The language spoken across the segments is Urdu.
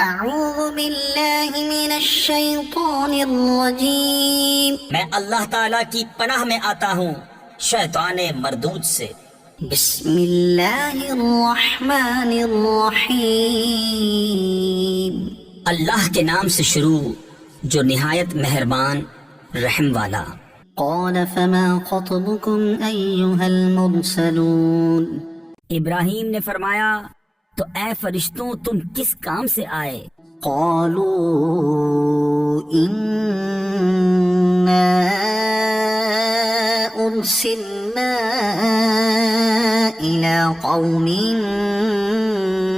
اعوذ باللہ من الشیطان الرجیم، میں اللہ تعالیٰ کی پناہ میں آتا ہوں شیطان مردود سے۔ بسم اللہ الرحمن الرحیم، اللہ کے نام سے شروع جو نہایت مہربان رحم والا۔ قال فما خطبكم ایھا المرسلون، ابراہیم نے فرمایا تو اے فرشتوں تم کس کام سے آئے؟ قالوا انا ارسلنا الى قوم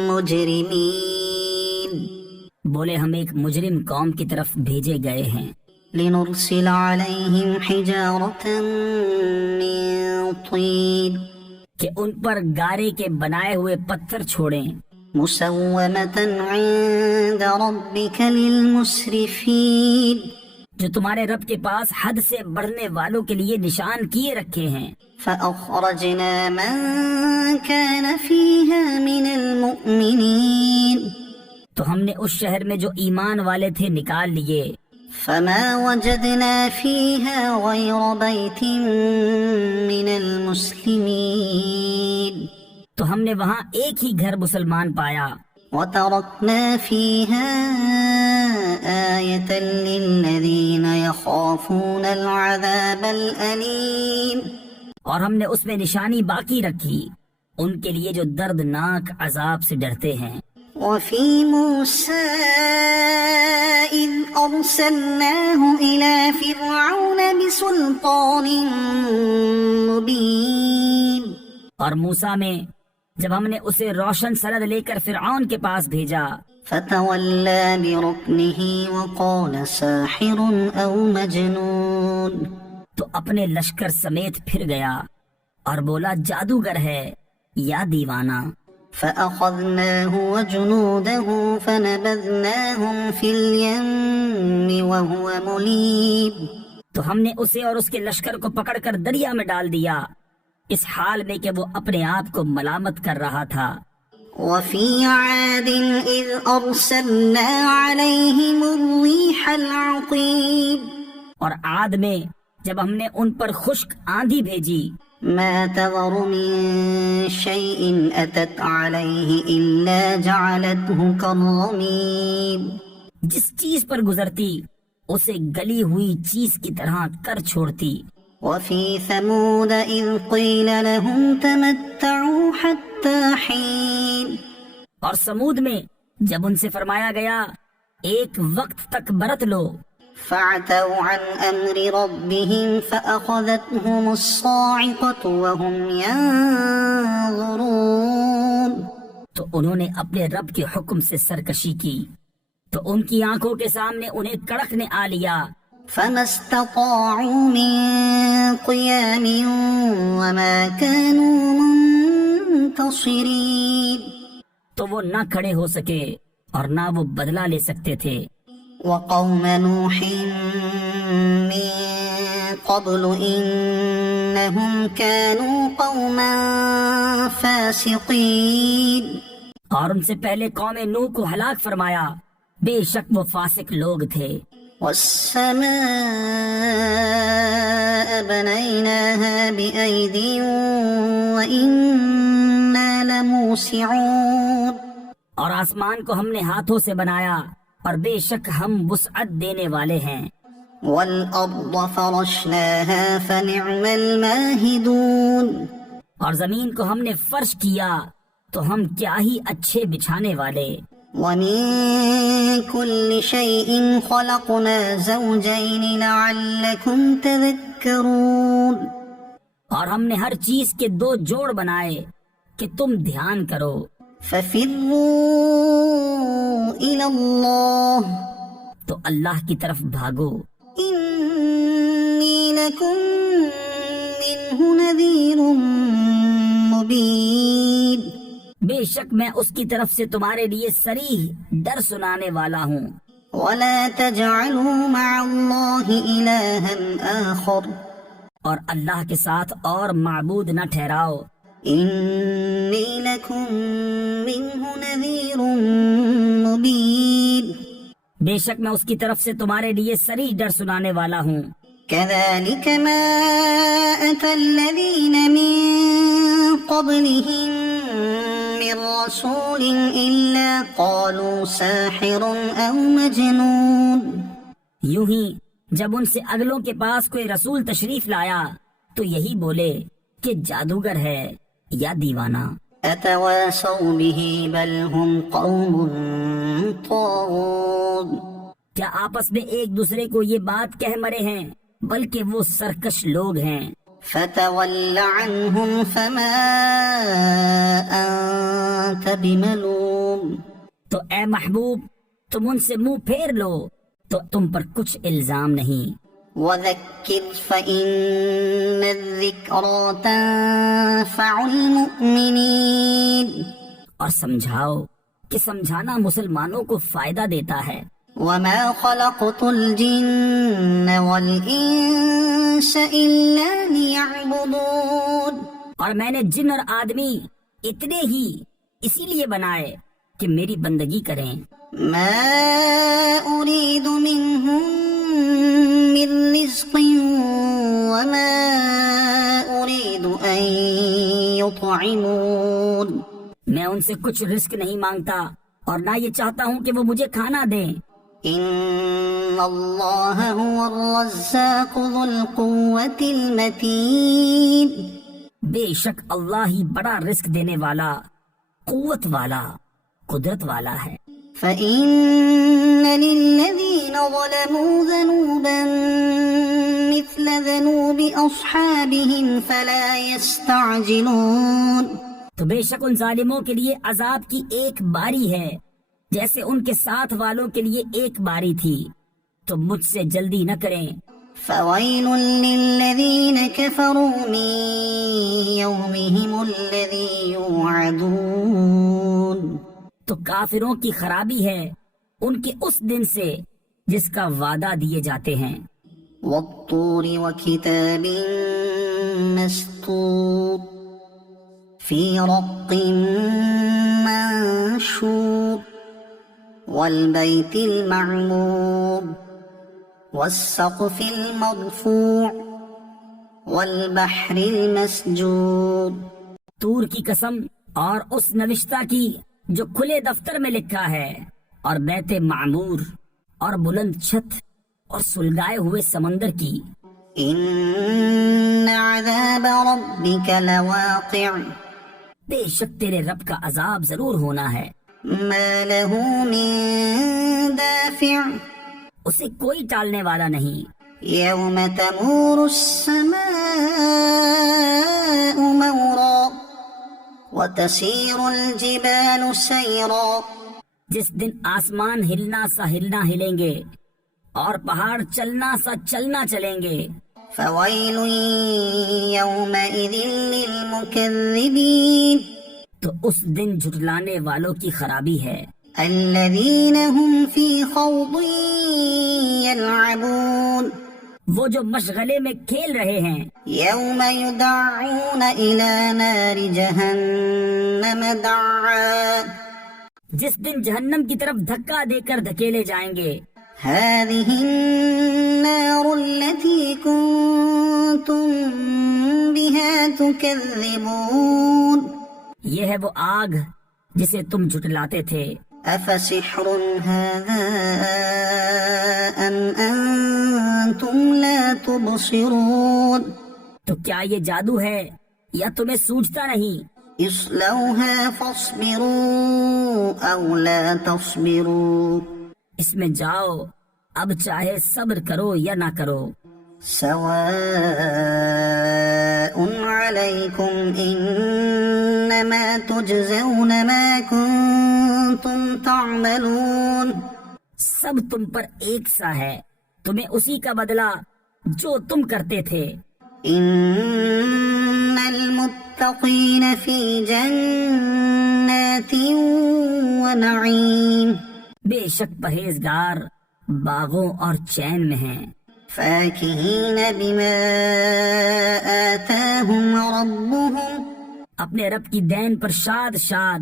مجرمین، بولے ہم ایک مجرم قوم کی طرف بھیجے گئے ہیں۔ لنرسل علیہم حجارة من طین، کہ ان پر گارے کے بنائے ہوئے پتھر چھوڑیں، مسومة عند ربک للمسرفین، جو تمہارے رب کے پاس حد سے بڑھنے والوں کے لیے نشان کیے رکھے ہیں۔ فأخرجنا من كان فيها من المؤمنين، تو ہم نے اس شہر میں جو ایمان والے تھے نکال لیے۔ فما وجدنا فيها غير بيت من المسلمين، تو ہم نے وہاں ایک ہی گھر مسلمان پایا۔ وتركنا فيها آية للذين يخافون العذاب الأليم، اور ہم نے اس میں نشانی باقی رکھی ان کے لیے جو دردناک عذاب سے ڈرتے ہیں۔ وفي موسى إذ أرسلناه إلى فرعون بسلطان مبين، اور موسیٰ میں جب ہم نے اسے روشن سند لے کر فرعون کے پاس بھیجا، فتولى بركنه وقال ساحر أو مجنون، تو اپنے لشکر سمیت پھر گیا اور بولا جادوگر ہے یا دیوانہ۔ فأخذناه وجنوده فنبذناهم في اليم وهو مليم، تو ہم نے اسے اور اس کے لشکر کو پکڑ کر دریا میں ڈال دیا، اس حال میں کہ وہ اپنے آپ کو ملامت کر رہا تھا۔ وفي عاد إذ أرسلنا عليهم الريح العقيم، اور عاد میں جب ہم نے ان پر خشک آندھی بھیجی، ما تذر من شيء أتت عليه إلا جعلته كالرميم، جس چیز پر گزرتی اسے گلی ہوئی چیز کی طرح کر چھوڑتی۔ وفي ثمود إذ قيل لهم تمتعوا حتى حين، اور سمود میں جب ان سے فرمایا گیا ایک وقت تک برت لو، فعتوا عن أمر ربهم فأخذتهم الصاعقة وهم ينظرون، تو انہوں نے اپنے رب کے حکم سے سرکشی کی تو ان کی آنکھوں کے سامنے انہیں کڑک نے آ لیا۔ فما استطاعوا من قيام وما كانوا منتصرين، تو وہ نہ کھڑے ہو سکے اور نہ وہ بدلہ لے سکتے تھے۔ وقوم نوح من قبل إنهم كانوا قوما فاسقين، اور ان سے پہلے قوم نوح کو ہلاک فرمایا، بے شک وہ فاسق لوگ تھے۔ والسماء بنيناها بأيد وإنا لموسعون، اور آسمان کو ہم نے ہاتھوں سے بنایا اور بے شک ہم وسعت دینے والے ہیں۔ والأرض فرشناها فنعم الماهدون، اور زمین کو ہم نے فرش کیا تو ہم کیا ہی اچھے بچھانے والے۔ ومن كل شيء خلقنا زوجين لعلكم تذكرون، اور ہم نے ہر چیز کے دو جوڑ بنائے کہ تم دھیان کرو۔ ففروا إلى الله، تو اللہ کی طرف بھاگو، إني لكم منه نذير مبين، بے شک میں اس کی طرف سے تمہارے لیے صریح ڈر سنانے والا ہوں۔ ولا تجعلوا مع الله إلها آخر، اور اللہ کے ساتھ اور معبود نہ ٹھہراؤ۔ إني لكم منه نذير مبين، بے شک میں اس کی طرف سے تمہارے لیے صریح ڈر سنانے والا ہوں۔ كذلك ما أتى الذين من قبلهم من رسول إلا قالوا ساحر أو مجنون۔ یوں ہی جب ان سے اگلوں کے پاس کوئی رسول تشریف لایا تو یہی بولے کہ جادوگر ہے یا دیوانہ۔ أتواصوا به بل هم قوم طاغون۔ کیا آپس میں ایک دوسرے کو یہ بات کہہ مرے ہیں، بلکہ وہ سرکش لوگ ہیں۔ فتول عنهم فما أنت بملوم۔ تو اے محبوب تم ان سے منہ پھیر لو، تو تم پر کچھ الزام نہیں۔ وذكر فإن الذكرى تنفع المؤمنين۔ اور سمجھاؤ کہ سمجھانا مسلمانوں کو فائدہ دیتا ہے۔ وما خلقت الجن والإنس إلا ليعبدون۔ اور میں نے جن اور آدمی اتنے ہی اسی لیے بنائے کہ میری بندگی کریں۔ ما أريد منهم من رزق وما أريد أن يطعمون۔ میں ان سے کچھ رزق نہیں مانگتا اور نہ یہ چاہتا ہوں کہ وہ مجھے کھانا دیں۔ إن الله هو الرزاق ذو القوة المتين۔ بے شک اللہ ہی بڑا رزق دینے والا، قوت والا، قدرت والا ہے۔ فإن للذين ظلموا ذنوبا مثل ذنوب أصحابهم فلا يستعجلون۔ تو بے شک ان ظالموں کے لیے عذاب کی ایک باری ہے جیسے ان کے ساتھ والوں کے لیے ایک باری تھی، تو مجھ سے جلدی نہ کریں۔ فويل للذين كفروا من يومهم الذي يوعدون۔ تو کافروں کی خرابی ہے ان کے اس دن سے جس کا وعدہ دیے جاتے ہیں۔ والطور وكتاب مسطور في رق منشور والبيت المعمور والسقف المرفوع والبحر المسجور۔ طور کی قسم اور اس نوشتہ کی جو کھلے دفتر میں لکھا ہے، اور بیت معمور اور بلند چھت اور سلگائے ہوئے سمندر کی۔ ان عذاب ربك لواقع۔ بے شک تیرے رب کا عذاب ضرور ہونا ہے، ما له من دافع۔ اسے کوئی ٹالنے والا نہیں۔ يوم تمور السماء مورا وتسير الجبال سيرا۔ جس دن آسمان ہلنا سا ہلنا ہلیں گے اور پہاڑ چلنا سا چلنا چلیں گے۔ فويل يومئذ للمكذبين۔ تو اس دن جھٹلانے والوں کی خرابی ہے، الذين هم في خوض يلعبون۔ وہ جو مشغلے میں کھیل رہے ہیں۔ يوم يدعون إلى نار جهنم دعا۔ جس دن جہنم کی طرف دھکا دے کر دھکیلے جائیں گے۔ هذه النار التي كنتم بها تكذبون۔ یہ ہے وہ آگ جسے تم جھٹلاتے تھے۔ أفسحر هذا أم أنتم لا تبصرون۔ تو کیا یہ جادو ہے یا تمہیں سوجھتا نہیں؟ اصلوها فاصبروا أو لا تصبروا۔ اس میں جاؤ، اب چاہے صبر کرو یا نہ کرو۔ سواء عليكم إنما تجزون ما كنتم تعملون۔ سب تم پر ایک سا ہے، تمہیں اسی کا بدلہ جو تم کرتے تھے۔ إن المتقين في جنات ونعيم۔ بے شک پرہیزگار باغوں اور چین میں ہیں۔ فاكهين بما آتاهم ربهم۔ اپنے رب کی دین پر شاد شاد۔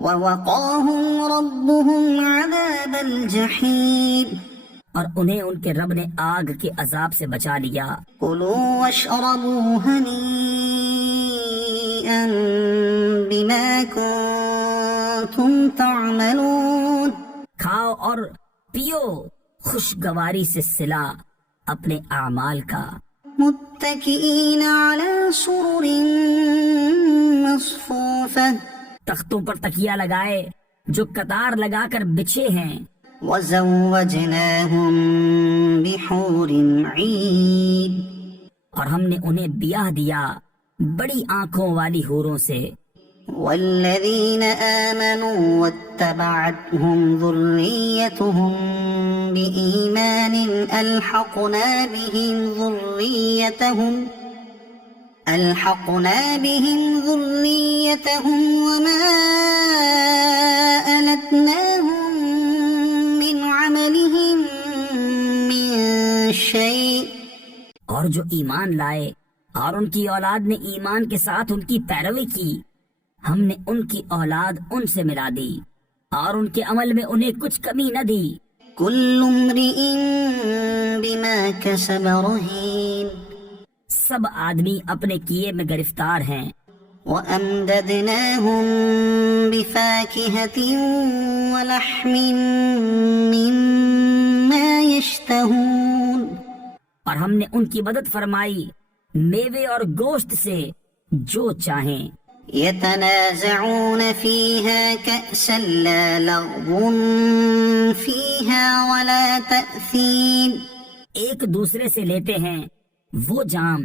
ووقاهم ربهم عذاب الجحيم اور انہیں ان کے رب نے آگ کے عذاب سے بچا لیا۔ كلوا واشربوا هنيئا بما كنتم تعملون، کھاؤ اور پیو خوشگواری سے صلہ اپنے اعمال کا۔ متكئين على سرر مصفوفة، تختوں پر تکیہ لگائے جو قطار لگا کر بچھے ہیں۔ وزوجناهم بحور عين، اور ہم نے انہیں بیاہ دیا بڑی آنکھوں والی حوروں سے۔ والذين آمنوا واتبعتهم ذريتهم بإيمان ألحقنا بهم ذريتهم وما ألتناهم من عملهم من شيء، اور جو ایمان لائے اور ان کی اولاد نے ایمان کے ساتھ ان کی پیروی کی، ہم نے ان کی اولاد ان سے ملا دی اور ان کے عمل میں انہیں کچھ کمی نہ دی۔ كل امرئ بما كسب رهين، سب آدمی اپنے کیے میں گرفتار ہیں۔ وأمددناهم بفاكهة ولحم مما يشتهون، اور ہم نے ان کی مدد فرمائی میوے اور گوشت سے جو چاہیں۔ يتنازعون فيها كأسا لا لغو فيها ولا تأثيم، ایک دوسرے سے لیتے ہیں وہ جام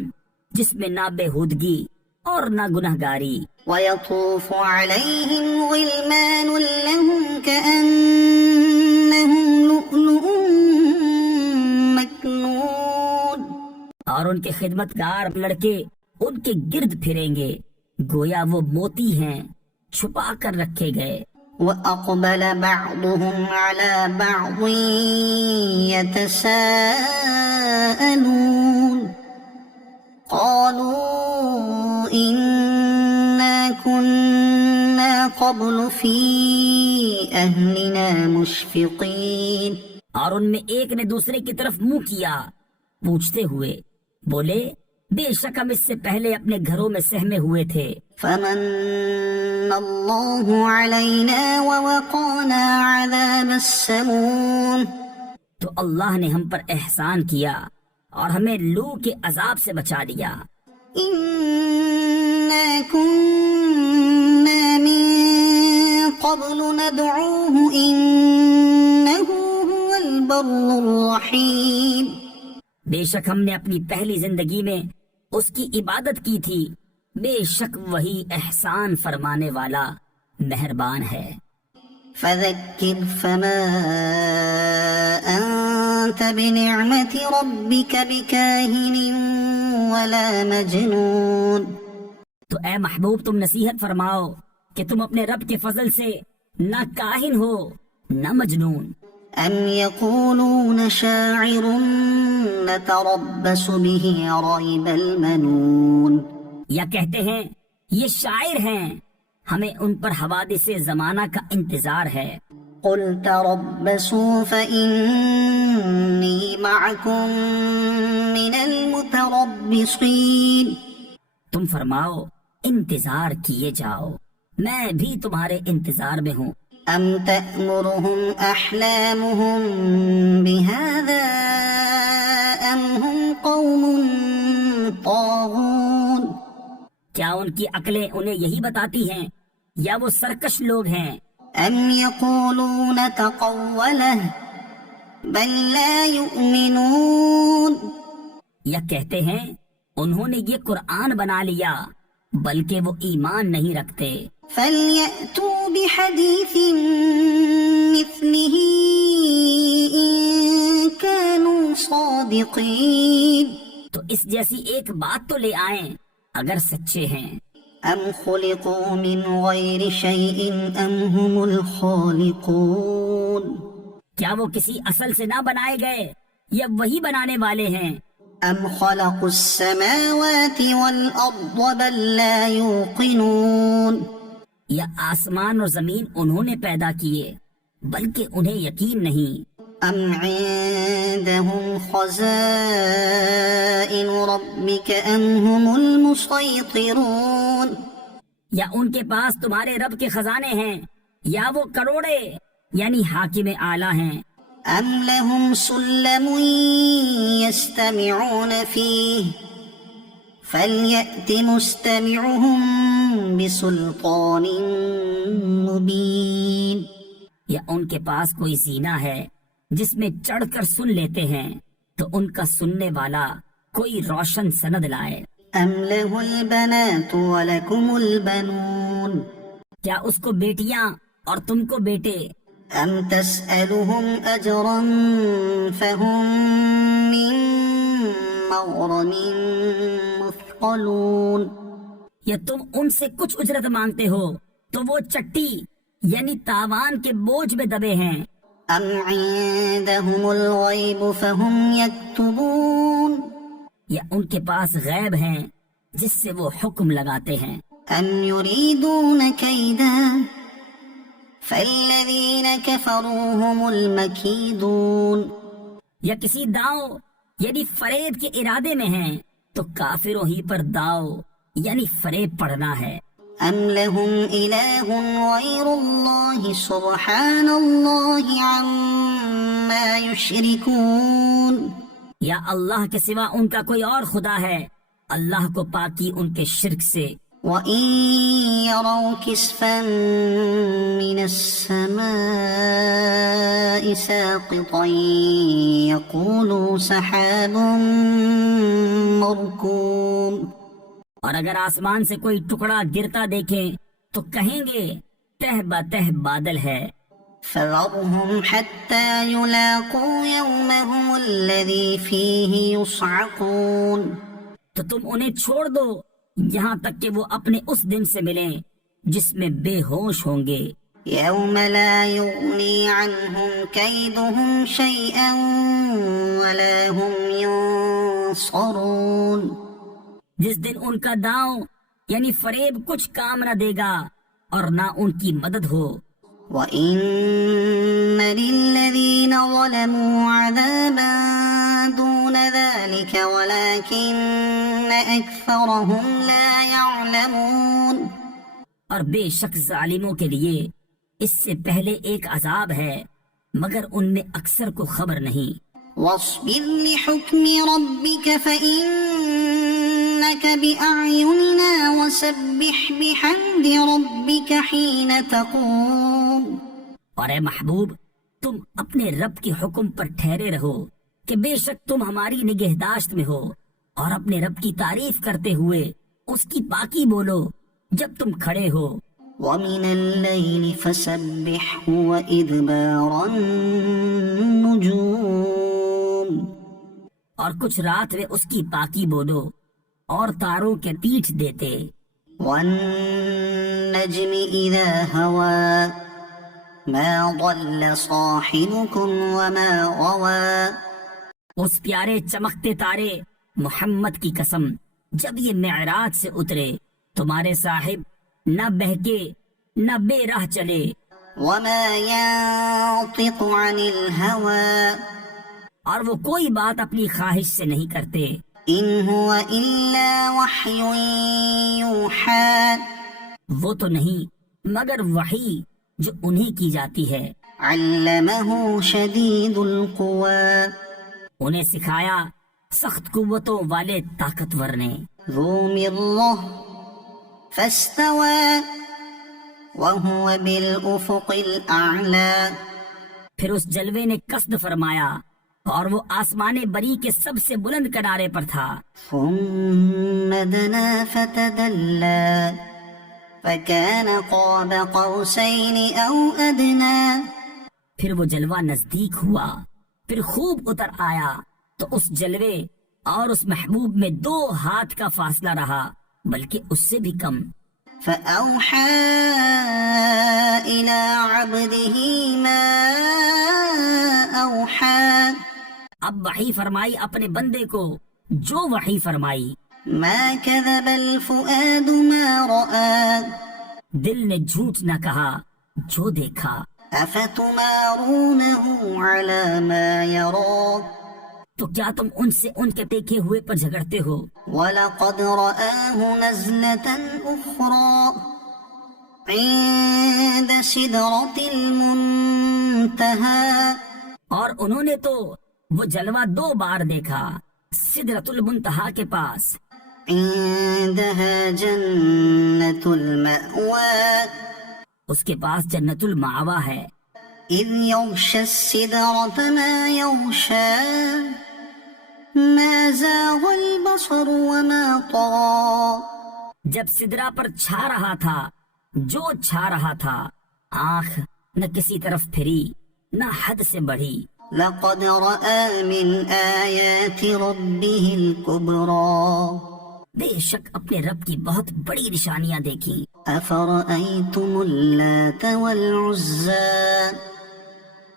جس میں نہ بےہودگی اور نہ گنہگاری۔ ويطوف عليهم غلمان لهم كأنهم لؤلؤ مكنون، اور ان کے خدمتگار لڑکے ان کے گرد پھریں گے گویا وہ موتی ہیں چھپا کر رکھے گئے۔ وأقبل بعضهم على بعض يتساءلون، قالوا إنا كنا قبل في أهلنا مشفقين، اور ان میں ایک نے دوسرے کی طرف منہ کیا پوچھتے ہوئے بولے بے شک ہم اس سے پہلے اپنے گھروں میں سہمے ہوئے تھے۔ فمن الله علينا ووقانا عذاب السموم، تو اللہ نے ہم پر احسان کیا اور ہمیں لو کے عذاب سے بچا لیا۔ إنا كنا من قبل ندعوه إنه هو البر الرحيم، بے شک ہم نے اپنی پہلی زندگی میں اس کی عبادت کی تھی، بے شک وہی احسان فرمانے والا مہربان ہے۔ فذكر فما أنت بنعمة ربك بكاهن ولا مجنون، تو اے محبوب تم نصیحت فرماؤ کہ تم اپنے رب کے فضل سے نہ کاہن ہو نہ مجنون۔ أم يقولون شاعر نتربص به ريب المنون، یا کہتے ہیں یہ شاعر ہیں ہمیں ان پر حوادث زمانہ کا انتظار ہے۔ قل تربصوا فإني معكم من المتربصين، تم فرماؤ انتظار کیے جاؤ میں بھی تمہارے انتظار میں ہوں۔ أم تأمرهم أحلامهم بهذا أم هم قوم طاغون، کیا ان کی عقلیں انہیں یہی بتاتی ہیں یا وہ سرکش لوگ ہیں؟ أم يقولون تقوله بل لا يؤمنون، یا کہتے ہیں انہوں نے یہ قرآن بنا لیا بلکہ وہ ایمان نہیں رکھتے۔ فَلْيَأْتُوا بِحَدِيثٍ مِثْلِهِ إِن كَانُوا صَادِقِينَ، تو اس جیسی ایک بات تو لے آئیں اگر سچے ہیں۔ أَمْ خُلِقُوا مِنْ غَيْرِ شَيْءٍ أَمْ هُمُ الْخَالِقُونَ، کیا وہ کسی اصل سے نہ بنائے گئے یا وہی بنانے والے ہیں؟ أَمْ خَلَقُوا السَّمَاوَاتِ وَالْأَرْضَ بَل لَّا يُوقِنُونَ، یا آسمان اور زمین انہوں نے پیدا کیے بلکہ انہیں یقین نہیں؟ أم عندهم خزائن ربك أم هم المسيطرون یا ان کے پاس تمہارے رب کے خزانے ہیں یا وہ کروڑے یعنی حاکم اعلیٰ ہیں؟ أم لهم سلم يستمعون فيه فليأت مستمعهم بسلطان مبين یا ان کے پاس کوئی زینہ ہے جس میں چڑھ کر سن لیتے ہیں تو ان کا سننے والا کوئی روشن سند لائے۔ أم له البنات ولكم البنون کیا اس کو بیٹیاں اور تم کو بیٹے؟ أم تسألهم أجرا فهم من مغرم مثقلون یا تم ان سے کچھ اجرت مانگتے ہو تو وہ چٹی یعنی تاوان کے بوجھ میں دبے ہیں۔ أم عندهم الغيب فهم يكتبون یا ان کے پاس غیب ہیں جس سے وہ حکم لگاتے ہیں۔ أم يريدون كيدا فالذين كفروا هم المكيدون یا کسی داؤ یعنی فریب کے ارادے میں ہیں تو کافروں ہی پر داؤ یعنی فریب پڑنا ہے۔ أم لهم إله غير الله سبحان الله عما يشركون یا اللہ کے سوا ان کا کوئی اور خدا ہے، اللہ کو پاکی ان کے شرک سے۔ وَإِن يَرَوْا كِسْفًا مِّنَ السَّمَاءِ سَاقِطًا يَقُولُوا سَحَابٌ مَّرْكُومٌ اور اگر آسمان سے کوئی ٹکڑا گرتا دیکھیں تو کہیں گے تہ بتہ بادل ہے۔ فَذَرْهُمْ حَتَّى يُلَاقُوا يَوْمَهُمُ الَّذِي فِيهِ يُصْعَقُونَ تو تم انہیں چھوڑ دو یہاں تک کہ وہ اپنے اس دن سے ملیں جس میں بے ہوش ہوں گے۔ يَوْمَ لَا يُغْنِي عَنْهُمْ كَيْدُهُمْ شَيْئًا وَلَا هُمْ يُنصَرُونَ جس دن ان کا داؤں یعنی فریب کچھ کام نہ دے گا اور نہ ان کی مدد ہو۔ وَإِنَّ لِلَّذِينَ ظَلَمُوا عَذَابًا دُونَ ذَلِكَ وَلَكِنَّ أَكْثَرَهُمْ لَا يَعْلَمُونَ اور بے شک ظالموں کے لیے اس سے پہلے ایک عذاب ہے مگر ان میں اکثر کو خبر نہیں۔ وَاصْبِرْ لِحُكْمِ رَبِّكَ فَإِنَّكَ بِأَعْيُنِنَا وَسَبِّحْ بِحَمْدِ رَبِّكَ حِينَ تَقُومُ اور اے محبوب تم اپنے رب کے حکم پر ٹھہرے رہو کہ بے شک تم ہماری نگہداشت میں ہو، اور اپنے رب کی تعریف کرتے ہوئے اس کی پاکی بولو جب تم کھڑے ہو۔ وَمِنَ اللَّيْلِ فَسَبِّحْهُ وَإِدْبَارَ النُّجُومِ اور کچھ رات میں اس کی پاکی بولو اور تاروں کے پیٹھ دیتے۔ وَالنَّجْمِ إِذَا هَوَى مَا ضَلَّ صَاحِبُكُمْ وَمَا غَوَى اس پیارے چمکتے تارے محمد کی قسم جب یہ معراج سے اترے تمہارے صاحب نہ بہکے نہ بے راہ چلے۔ وَمَا يَنطِقُ عَنِ الْهَوَى اور وہ کوئی بات اپنی خواہش سے نہیں کرتے۔ إِنْ هُوَ إِلَّا وَحْيٌ يُوحَى وہ تو نہیں مگر وحی جو انہیں کی جاتی ہے۔ عَلَّمَهُ شَدِيدُ الْقُوَى انہیں سکھایا سخت قوتوں والے طاقتور نے۔ ذُو مِرَّةٍ فَاسْتَوَى وَهُوَ بِالْأُفُقِ الْأَعْلَى پھر اس جلوے نے قصد فرمایا اور وہ آسمان بری کے سب سے بلند کنارے پر تھا۔ ثُمَّ دَنَا فَتَدَلَّى فَكَانَ قَابَ قَوْسَيْنِ أَوْ أَدْنَى پھر وہ جلوہ نزدیک ہوا پھر خوب اتر آیا تو اس جلوے اور اس محبوب میں 2 ہاتھ کا فاصلہ رہا بلکہ اس سے بھی کم۔ فَأَوْحَى إِلَى عَبْدِهِ مَا أَوْحَى اب وحی فرمائی اپنے بندے کو جو وحی فرمائی۔ مَا كَذَبَ الْفُؤَادُ مَا رَأَى دل نے جھوٹ نہ کہا جو دیکھا. أفتمارونه على ما يرى تو کیا تم ان سے ان کے دیکھے ہوئے پر جھگڑتے ہو؟ ولقد رآه نزلة أخرى عند سدرة المنتهى اور انہوں نے تو وہ جلوہ 2 بار دیکھا سدرۃ المنتہا کے پاس. عندها جنة المأوى اس کے پاس جنت المأوى ہے. إذ يغشى السدرة ما يغشى ما زاغ البصر وما طغى جب سدرا پر چھا رہا تھا جو چھا رہا تھا، آنکھ نہ کسی طرف پھری نہ حد سے بڑھی. لقد رأى من آيات ربه الكبرى بے شک اپنے رب کی بہت بڑی نشانیاں دیکھی. أفرأيتم اللات والعزى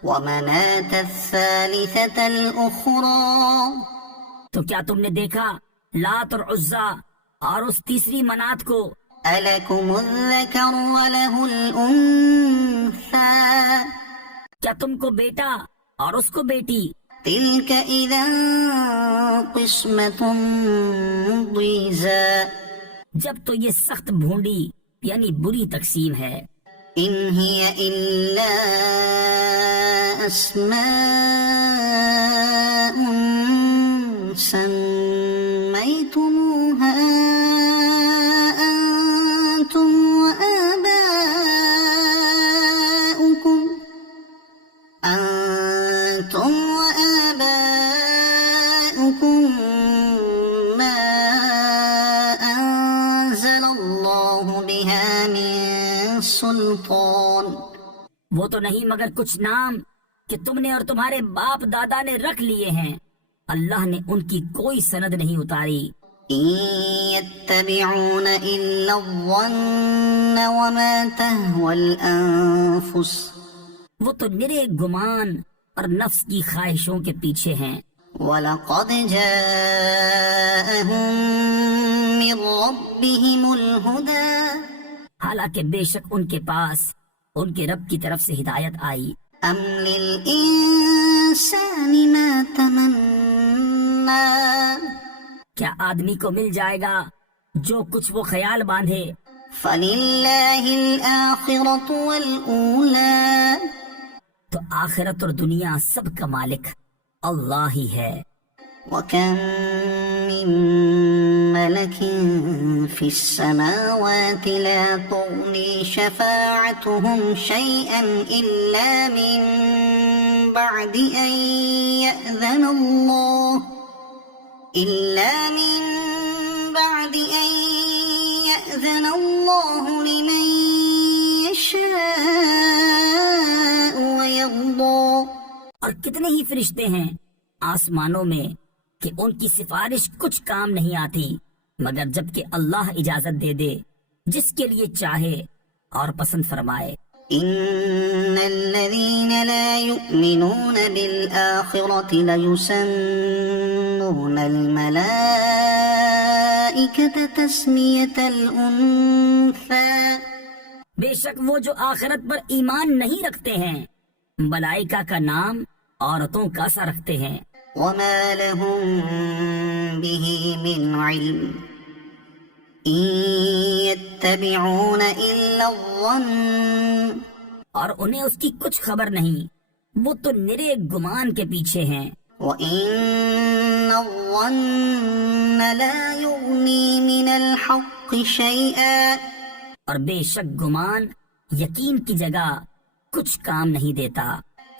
ومناة الثالثة الأخرى تو کیا تم نے دیکھا لات اور عزا اور اس تیسری منات کو؟ ألكم الذكر وله الأنثى کیا تم کو بیٹا اور اس کو بیٹی؟ تلك إذا قسمة ضيزى جب تو یہ سخت بھونڈی یعنی بری تقسیم ہے. إن هي إلا أسماء سميتموها أنتم وآباؤكم ما أنزل الله بها من سلطان وہ تو نہیں مگر کچھ نام کہ تم نے اور تمہارے باپ دادا نے رکھ لیے ہیں، اللہ نے ان کی کوئی سند نہیں اتاری. إن يتبعون إلا الظن وما تهوى الأنفس وہ تو نرے گمان اور نفس کی خواہشوں کے پیچھے ہیں. وَلَقَدْ جَاءَهُم مِّن رَّبِّهِمُ الْهُدَىٰ حالانکہ بے شک ان کے پاس ان کے رب کی طرف سے ہدایت آئی. أَمْ لِلْإِنسَانِ مَا تَمَنَّىٰ کیا آدمی کو مل جائے گا جو کچھ وہ خیال باندھے؟ فَلِلَّهِ الْآخِرَةُ وَالْأُولَىٰ تو آخرت اور دنیا سب کا مالک اللہ ہی ہے. وَكَم مِّن مَّلَكٍ فِي السَّمَاوَاتِ لَا تُغْنِي شَفَاعَتُهُمْ شَيْئًا إِلَّا مِن بَعْدِ أَن يَأْذَنَ اللَّهُ لِمَن يَشَاءُ وَيَرْضَىٰ اور کتنے ہی فرشتے ہیں آسمانوں میں کہ ان کی سفارش کچھ کام نہیں آتی مگر جب کہ اللہ اجازت دے دے جس کے لیے چاہے اور پسند فرمائے. إن الذين لا يؤمنون بالآخرة ليسمون الملائكة تسمية الأنثى بے شک وہ جو آخرت پر ایمان نہیں رکھتے ہیں ملائکہ کا نام عورتوں کا سا رکھتے ہیں. وما لهم به من علم إن يتبعون إلا الظن اور انہیں اس کی کچھ خبر نہیں، وہ تو نرے گمان کے پیچھے ہیں. وَإِنَّ الظَّنَّ لَا يُغْنِي مِنَ الْحَقِّ شَيْئًا اور بے شک گمان یقین کی جگہ کچھ کام نہیں دیتا.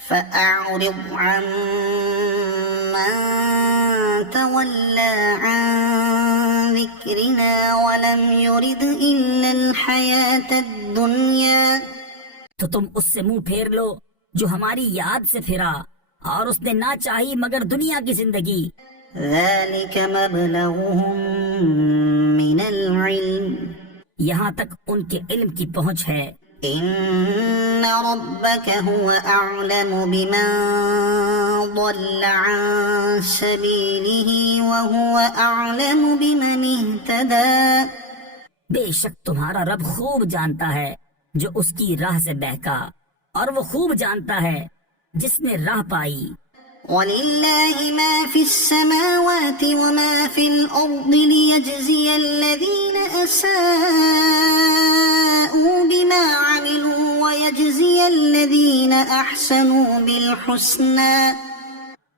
فَأَعْرِضْ عَمَّن تَوَلَّىٰ عَن ذِكْرِنَا وَلَمْ يُرِدْ إِلَّا الْحَيَاةَ الدُّنْيَا تو تم اس سے منہ پھیر لو جو ہماری یاد سے پھرا اور اس نے نہ چاہی مگر دنیا کی زندگی. ذَلِكَ مَبْلَغُهُم مِّنَ الْعِلْمِ یہاں تک ان کے علم کی پہنچ ہے. إِنَّ رَبَّكَ هُوَ أَعْلَمُ بِمَن ضَلَّ عَن سَبِيلِهِ وَهُوَ أَعْلَمُ بِمَنِ اهْتَدَىٰ بے شک تمہارا رب خوب جانتا ہے جو اس کی راہ سے بہکا، اور وہ خوب جانتا ہے جس نے راہ پائی۔ وَلِلَّهِ مَا فِي السَّمَاوَاتِ وَمَا فِي الْأَرْضِ لِيَجْزِيَ الَّذِينَ أَسَاءُوا بِمَا عَمِلُوا وَيَجْزِيَ الَّذِينَ أَحْسَنُوا بِالْحُسْنَى۔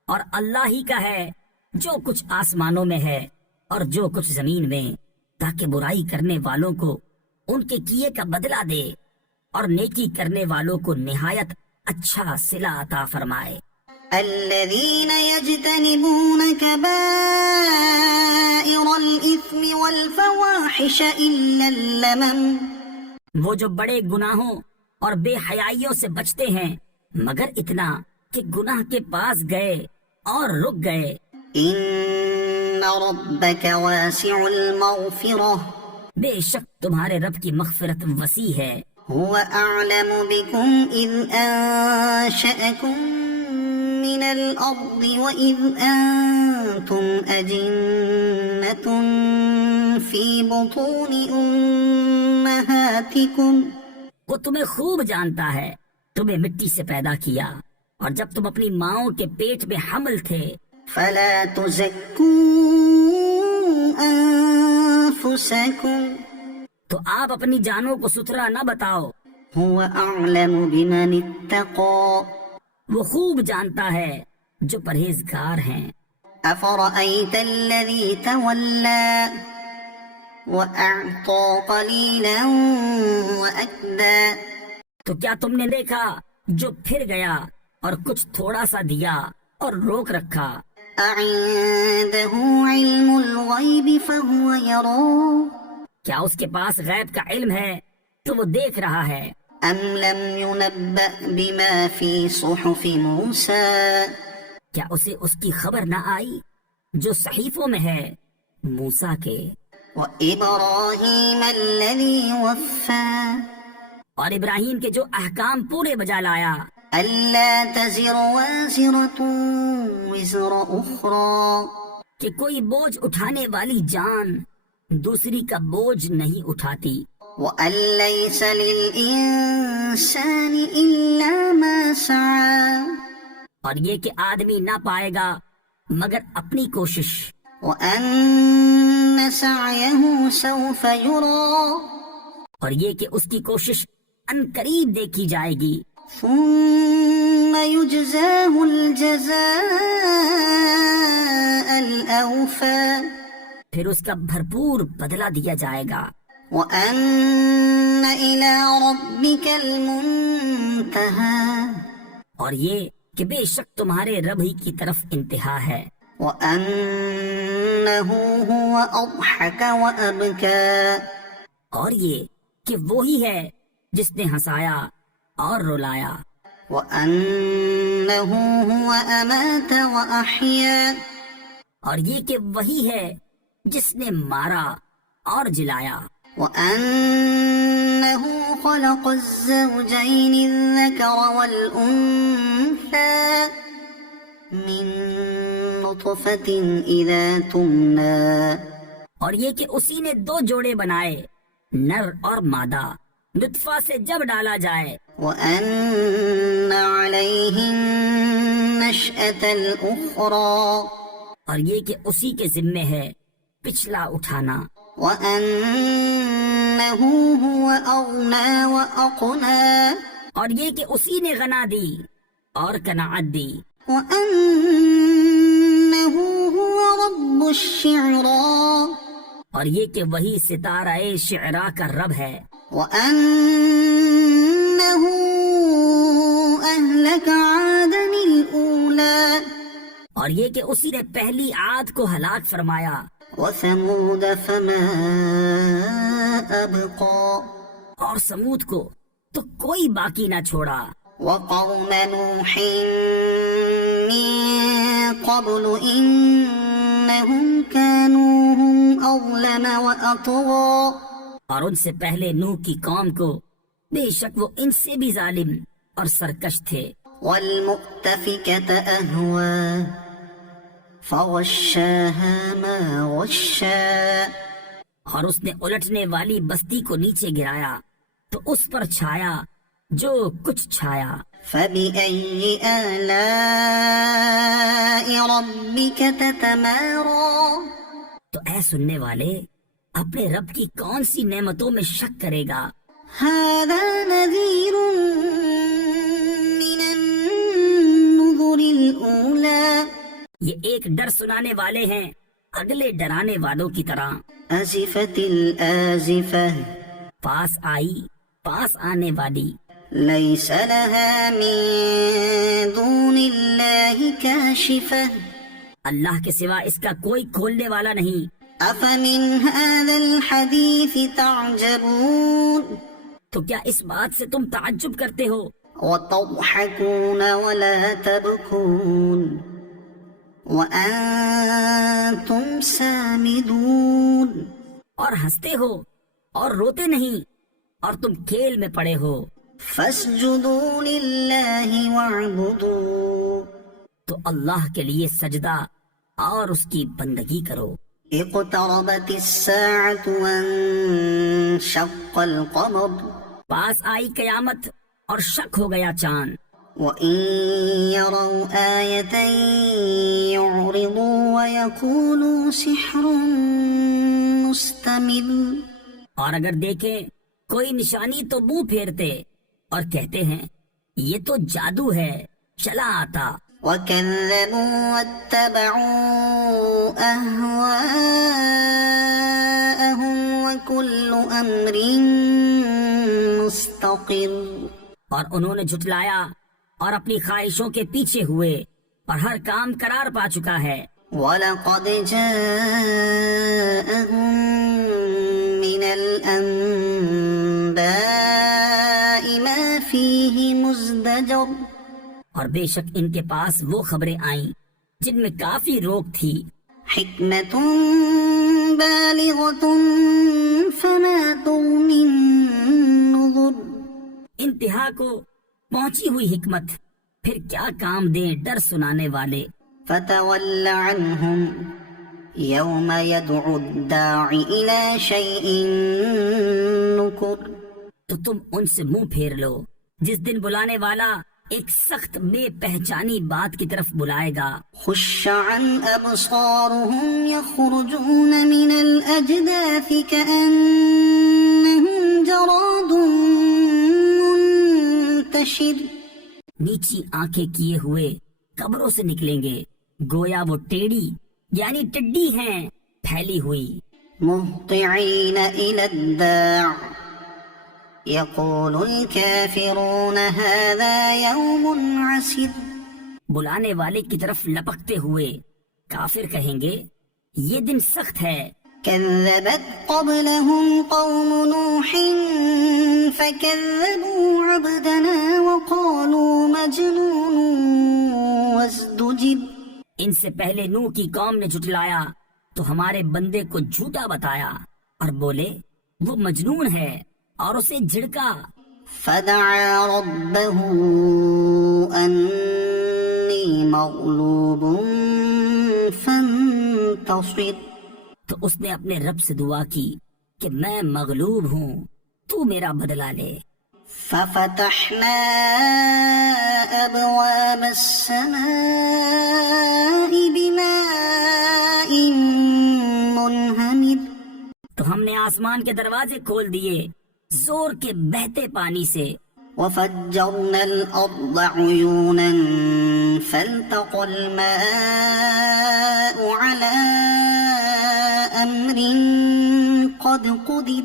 اور اللہ ہی کا ہے جو کچھ آسمانوں میں ہے اور جو کچھ زمین میں، تاکہ برائی کرنے والوں کو ان کے کیے کا بدلہ دے اور نیکی کرنے والوں کو نہایت اچھا صلہ عطا فرمائے۔ الذين يجتنبون كبائر الإثم والفواحش إلا اللمم۔ وہ جو بڑے گناہوں اور بے حیائیوں سے بچتے ہیں مگر اتنا کہ گناہ کے پاس گئے اور رک گئے۔ إن ربك واسع المغفرة۔ بے شک تمہارے رب کی مغفرت وسیع ہے۔ هو أعلم بكم إذ أنشأكم من الأرض وإذ أنتم أجنة في بطون أمهاتكم۔ وہ تمہیں خوب جانتا ہے، تمہیں مٹی سے پیدا کیا اور جب تم اپنی ماؤں کے پیٹ میں حمل تھے۔ فلا تزكوا أنفسكم۔ تو آپ اپنی جانوں کو ستھرا نہ بتاؤ، هو أعلم بمن اتقى۔ وہ خوب جانتا ہے جو پرہیزگار ہیں۔ أفرأيت الذي تولى وأعطى قليلا وأكدى۔ تو کیا تم نے دیکھا جو پھر گیا اور کچھ تھوڑا سا دیا اور روک رکھا؟ أعنده علم الغيب فهو يرى۔ کیا اس کے پاس غیب کا علم ہے تو وہ دیکھ رہا ہے؟ أم لم ينبأ بما في صحف موسى۔ کیا اسے اس کی خبر نہ آئی جو صحیفوں میں ہے موسیٰ کے وإبراهيم الذي وفى۔ اور ابراہیم کے جو احکام پورے بجا لایا، ألا تزر وازرة وزر أخرى۔ کہ کوئی بوجھ اٹھانے والی جان دوسری کا بوجھ نہیں اٹھاتی، وأن ليس للإنسان إلا ما سعى۔ اور یہ کہ آدمی نہ پائے گا مگر اپنی کوشش، وأن سعيه سوف يرى۔ اور یہ کہ اس کی کوشش ان قریب دیکھی جائے گی، ثم يجزاه الجزاء الأوفى۔ پھر اس کا بھرپور بدلہ دیا جائے گا۔ وأن إلى ربك المنتهى۔ اور یہ کہ بے شک تمہارے رب ہی کی طرف انتہا ہے۔ وأنه هو أضحك وأبكى۔ اور یہ کہ وہی ہے جس نے ہنسایا اور رلایا۔ وأنه هو أمات وأحيا۔ اور یہ کہ وہی ہے جس نے مارا اور جلایا۔ وأنه خلق الزوجين الذكر والأنثى من نطفة إذا تمنى۔ اور یہ کہ اسی نے دو جوڑے بنائے، نر اور مادہ، نطفہ سے جب ڈالا جائے۔ وأن عليه النشأة الأخرى۔ اور یہ کہ اسی کے ذمے ہے پچھلا اٹھانا۔ وأنه هو أغنى وأقنى۔ اور یہ کہ اسی نے غنا دی اور قناعت دی۔ وأنه هو رب الشعرى۔ اور یہ کہ وہی ستارہ شعرا کا رب ہے۔ وأنه أهلك عادا الأولى۔ اور یہ کہ اسی نے پہلی عاد کو ہلاک فرمایا۔ وثمود فما أبقى۔ اور سمود کو تو کوئی باقی نہ چھوڑا۔ وقوم نوح من قبل إنهم كانوا هم أظلم وأطغى۔ اور ان سے پہلے نوح کی قوم کو بے شک وہ ان سے بھی ظالم اور سرکش تھے۔ والمؤتفكة أهوى فغشاها ما غشا۔ اور اس نے الٹنے والی بستی کو نیچے گرایا تو اس پر چھایا جو کچھ چھایا۔ فبأي آلاء ربك تتمارى؟ تو اے سننے والے، اپنے رب کی کون سی نعمتوں میں شک کرے گا؟ هذا نذير من النذر الأولى، یہ ایک ڈر سنانے والے ہیں اگلے ڈرانے والوں کی طرح۔ أزفت الآزفة، پاس آئی، پاس آنے والی۔ ليس لها من دون الله كاشفة، اللہ کے سوا اس کا کوئی کھولنے والا نہیں۔ أفمن هذا الحديث تعجبون، تو کیا اس بات سے تم تعجب کرتے ہو؟ وتضحكون ولا تبكون وأنتم سامدون، اور ہنستے ہو اور روتے نہیں، اور تم کھیل میں پڑے ہو۔ فاسجدوا لله واعبدوا، تو اللہ کے لیے سجدہ اور اس کی بندگی کرو۔ اقتربت الساعة وانشق القمر، پاس آئی قیامت اور شک ہو گیا چاند۔ وإن يروا آية يعرضوا ويقولوا سحر مستمر، اور اگر دیکھیں کوئی نشانی تو منہ پھیرتے اور کہتے ہیں یہ تو جادو ہے چلا آتا۔ وكذبوا واتبعوا أهواءهم وكل أمر مستقر، اور انہوں نے جھٹلایا اور اپنی خواہشوں کے پیچھے ہوئے، اور ہر کام قرار پا چکا ہے۔ وَلَقَدْ جَاءَهُم مِّنَ الْأَنبَاءِ مَا فِيهِ مُزْدَجَرٌ، اور بے شک ان کے پاس وہ خبریں آئیں جن میں کافی روک تھی۔ حِكْمَةٌ بَالِغَةٌ فَمَا تُغْنِ النُّذُرُ، انتہا کو پہنچی ہوئی حکمت، پھر کیا کام دیں ڈر سنانے والے۔ فَتَوَلَّ عَنْهُمْ يَوْمَ يَدْعُ الدَّاعِ إِلَى شَيْءٍ نُكُرٍ، تو تم ان سے منہ پھیر لو جس دن بلانے والا ایک سخت بے پہچانی بات کی طرف بلائے گا۔ خُشَّ عَنْ أَبْصَارُهُمْ يَخْرُجُونَ مِنَ الْأَجْدَاثِ كَأَنَّهُمْ جَرَادٌ منتشر، نیچی آنکھیں کیے ہوئے قبروں سے نکلیں گے گویا وہ ٹیڑی یعنی ٹڈی ہیں پھیلی ہوئی۔ مهطعين إلى الداع يقول الكافرون هذا يوم عسر، بلانے والے کی طرف لپکتے ہوئے کافر کہیں گے یہ دن سخت ہے۔ كذبت قبلهم قوم نوح فكذبوا عبدنا وقالوا مجنون وازدجر، ان سے پہلے نوح کی قوم نے جھٹلایا تو ہمارے بندے کو جھوٹا بتایا اور بولے وہ مجنون ہے اور اسے جھڑکا۔ فدعا ربه أني مغلوب فانتصر، تو اس نے اپنے رب سے دعا کی کہ میں مغلوب ہوں تو میرا بدلہ لے۔ ففتحنا أبواب السماء بماء منهمر، تو ہم نے آسمان کے دروازے کھول دیے زور کے بہتے پانی سے۔ وفجرنا الأرض عيونا فالتقى الماء على أمر قد قدر،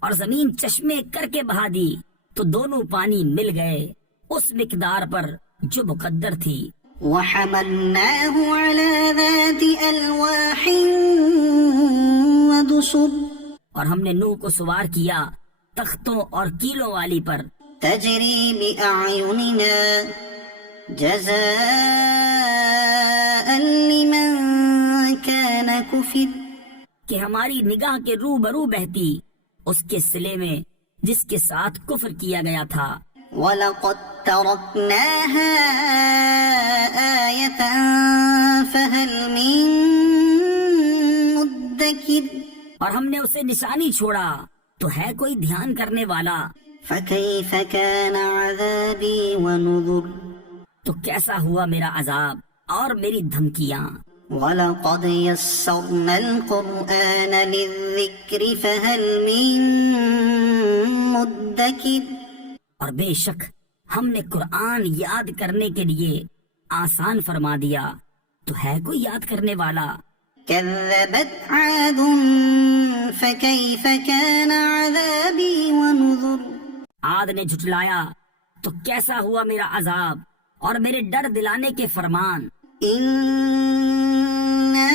اور زمین چشمے کر کے بہا دی تو دونوں پانی مل گئے اس مقدار پر جو مقدر تھی۔ وحملناه على ذات ألواح ودسر، اور ہم نے نوح کو سوار کیا تختوں اور کیلوں والی پر، تجري بأعيننا جزاء لمن كان كفر، کہ ہماری نگاہ کے روبرو بہتی اس کے صلے میں جس کے ساتھ کفر کیا گیا تھا۔ وَلَقَدْ تَرَكْنَاهَا آيَةً فَهَلْ مِن مُدَّكِرٍ، اور ہم نے اسے نشانی چھوڑا تو ہے کوئی دھیان کرنے والا؟ فكيف كان عذابي ونذر تو کیسا ہوا میرا عذاب اور میری دھمکیاں؟ ولقد يسرنا القرآن للذكر فهل من مدكر اور بے شک ہم نے قرآن یاد کرنے کے لیے آسان فرما دیا تو ہے کوئی یاد کرنے والا؟ كذبت عاد فكيف كان عذابي ونذر عاد نے جھٹلایا تو کیسا ہوا میرا عذاب اور میرے ڈر دلانے کے فرمان؟ إنا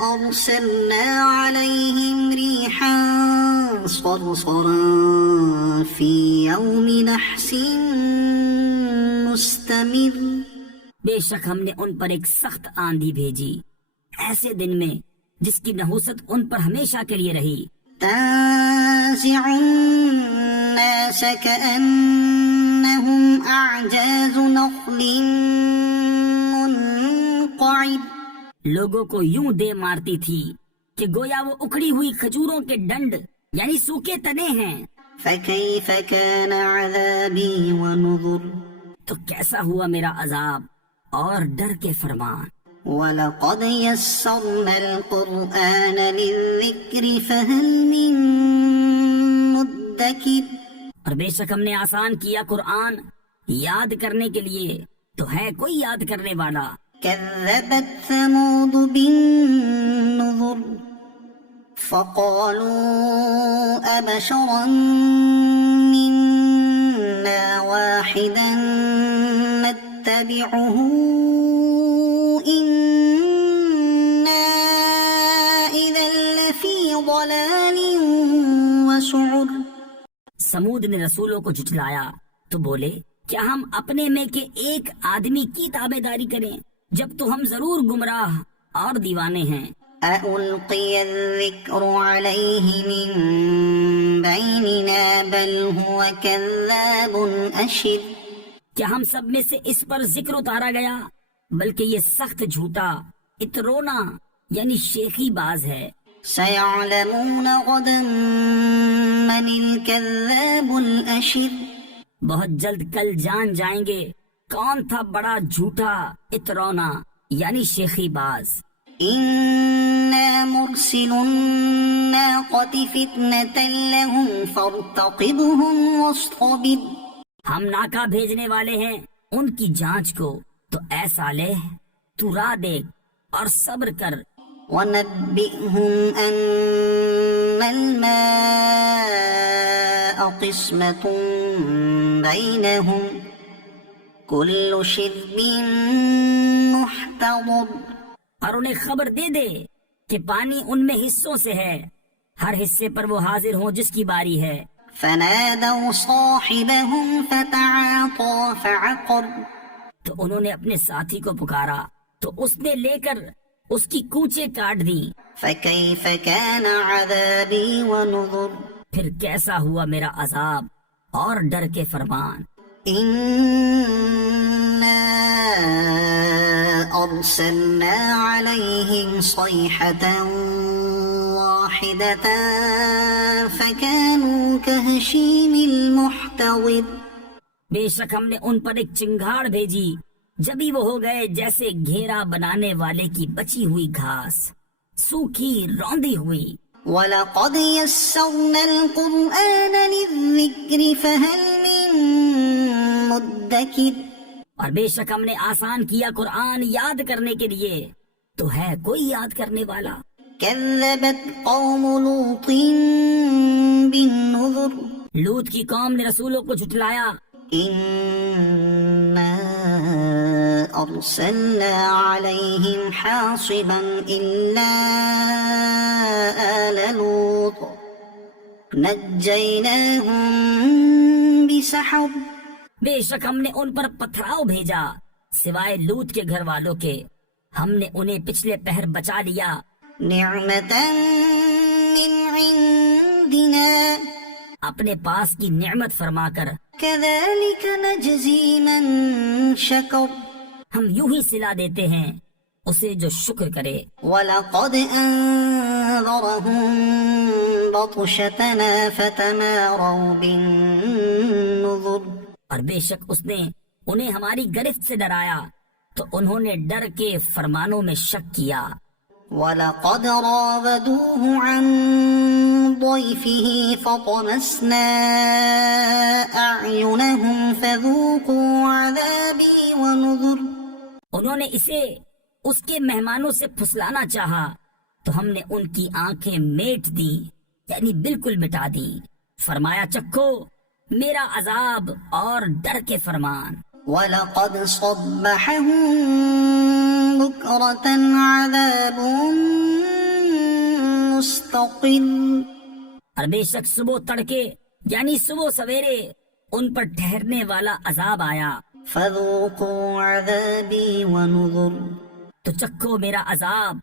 أرسلنا عليهم ريحا صرصرا في يوم نحس مستمر بے شک ہم نے ان پر ایک سخت آندھی بھیجی ایسے دن میں جس کی نحوست ان پر ہمیشہ کے لیے رہی۔ تنزع الناس كأنهم أعجاز نخل منقعر لوگوں کو یوں دے مارتی تھی کہ گویا وہ اکھڑی ہوئی کھجوروں کے ڈنڈ یعنی سوکھے تنے ہیں۔ فكيف كان عذابي ونذر تو کیسا ہوا میرا عذاب اور ڈر کے فرمان؟ ولقد يسرنا القرآن للذكر فهل من مدكر اور بے شک ہم نے آسان کیا قرآن یاد کرنے کے لیے تو ہے کوئی یاد کرنے والا؟ كذبت ثمود بالنذر فقالوا أبشرا منا واحدا نتبعه إنا إذا لفي ضلال وسعر سمود نے رسولوں کو جھٹلایا تو بولے کیا ہم اپنے میں کے ایک آدمی کی تابع داری کریں جب تو ہم ضرور گمراہ اور دیوانے ہیں۔ أألقي الذكر عليه من بيننا بل هو كذاب أشر کیا ہم سب میں سے اس پر ذکر اتارا گیا بلکہ یہ سخت جھوٹا اترونا یعنی شیخی باز ہے۔ سيعلمون غدا من الكذاب الأشر بہت جلد کل جان جائیں گے کون تھا بڑا جھوٹا اترونا یعنی شیخی باز۔ إنا مرسل الناقة فتنة لهم فارتقبهم واصطبر ہم ناکا بھیجنے والے ہیں ان کی جانچ کو تو اے صالح تو راہ دیکھ اور صبر کر۔ ونبئهم أن الماء قسمة بينهم كل شرب محتضر اور انہیں خبر دے دے کہ پانی ان میں حصوں سے ہے ہر حصے پر وہ حاضر ہوں جس کی باری ہے۔ فنادوا صاحبهم فتعاطى فعقر تو انہوں نے اپنے ساتھی کو پکارا تو اس نے لے کر اس کی کونچیں کاٹ دی۔ فكيف كان عذابي ونذر پھر کیسا ہوا میرا عذاب اور ڈر کے فرمان؟ إنا أرسلنا عليهم صيحة واحدة فكانوا كهشيم المحتضر بے شک ہم نے ان پر ایک چنگھاڑ بھیجی جبھی وہ ہو گئے جیسے گھیرا بنانے والے کی بچی ہوئی گھاس سوکھی روندی ہوئی۔ وَلَقَدْ يَسَّرْنَا الْقُرْآنَ لِلذِّكْرِ فَهَلْ مِن مُدَّكِرٍ اور بے شک ہم نے آسان کیا قرآن یاد کرنے کے لیے تو ہے کوئی یاد کرنے والا؟ كذبت قوم لوط بالنذر لوط کی قوم نے رسولوں کو جھٹلایا۔ إنا أرسلنا عليهم حاصبا إلا آل لوط نجيناهم بسحر بے شک ہم نے ان پر پتھراؤ بھیجا سوائے لوط کے گھر والوں کے ہم نے انہیں پچھلے پہر بچا لیا۔ نعمة من عندنا اپنے پاس کی نعمت فرما کر كذلك نجزي من شكر ہم یوں ہی صلہ دیتے ہیں اسے جو شکر کرے۔ وَلَقَدْ أَنذَرَهُم بَطْشَتَنَا فَتَمَارَوْا بِالنُّذُرِ، اور بے شک اس نے انہیں ہماری گرفت سے ڈرایا تو انہوں نے ڈر کے فرمانوں میں شک کیا۔ وَلَقَدْ رَاوَدُوهُ عَن ضَيْفِهِ فَطَمَسْنَا أَعْيُنَهُمْ فَذُوقُوا عَذَابِي وَنُذُرِ، انہوں نے اسے اس کے مہمانوں سے پھسلانا چاہا تو ہم نے ان کی آنکھیں میٹ دی، یعنی بالکل مٹا دی۔ فرمایا چکھو میرا عذاب اور ڈر کے فرمان۔ وَلَقَدْ صَبَّحَهُم بُكْرَةً عَذَابٌ مُسْتَقِرٌّ، اور بے شک صبح تڑکے یعنی صبح سویرے ان پر ٹھہرنے والا عذاب آیا۔ فَذُوقُوا عَذَابِي وَنُذُرِ، تو چکھو میرا عذاب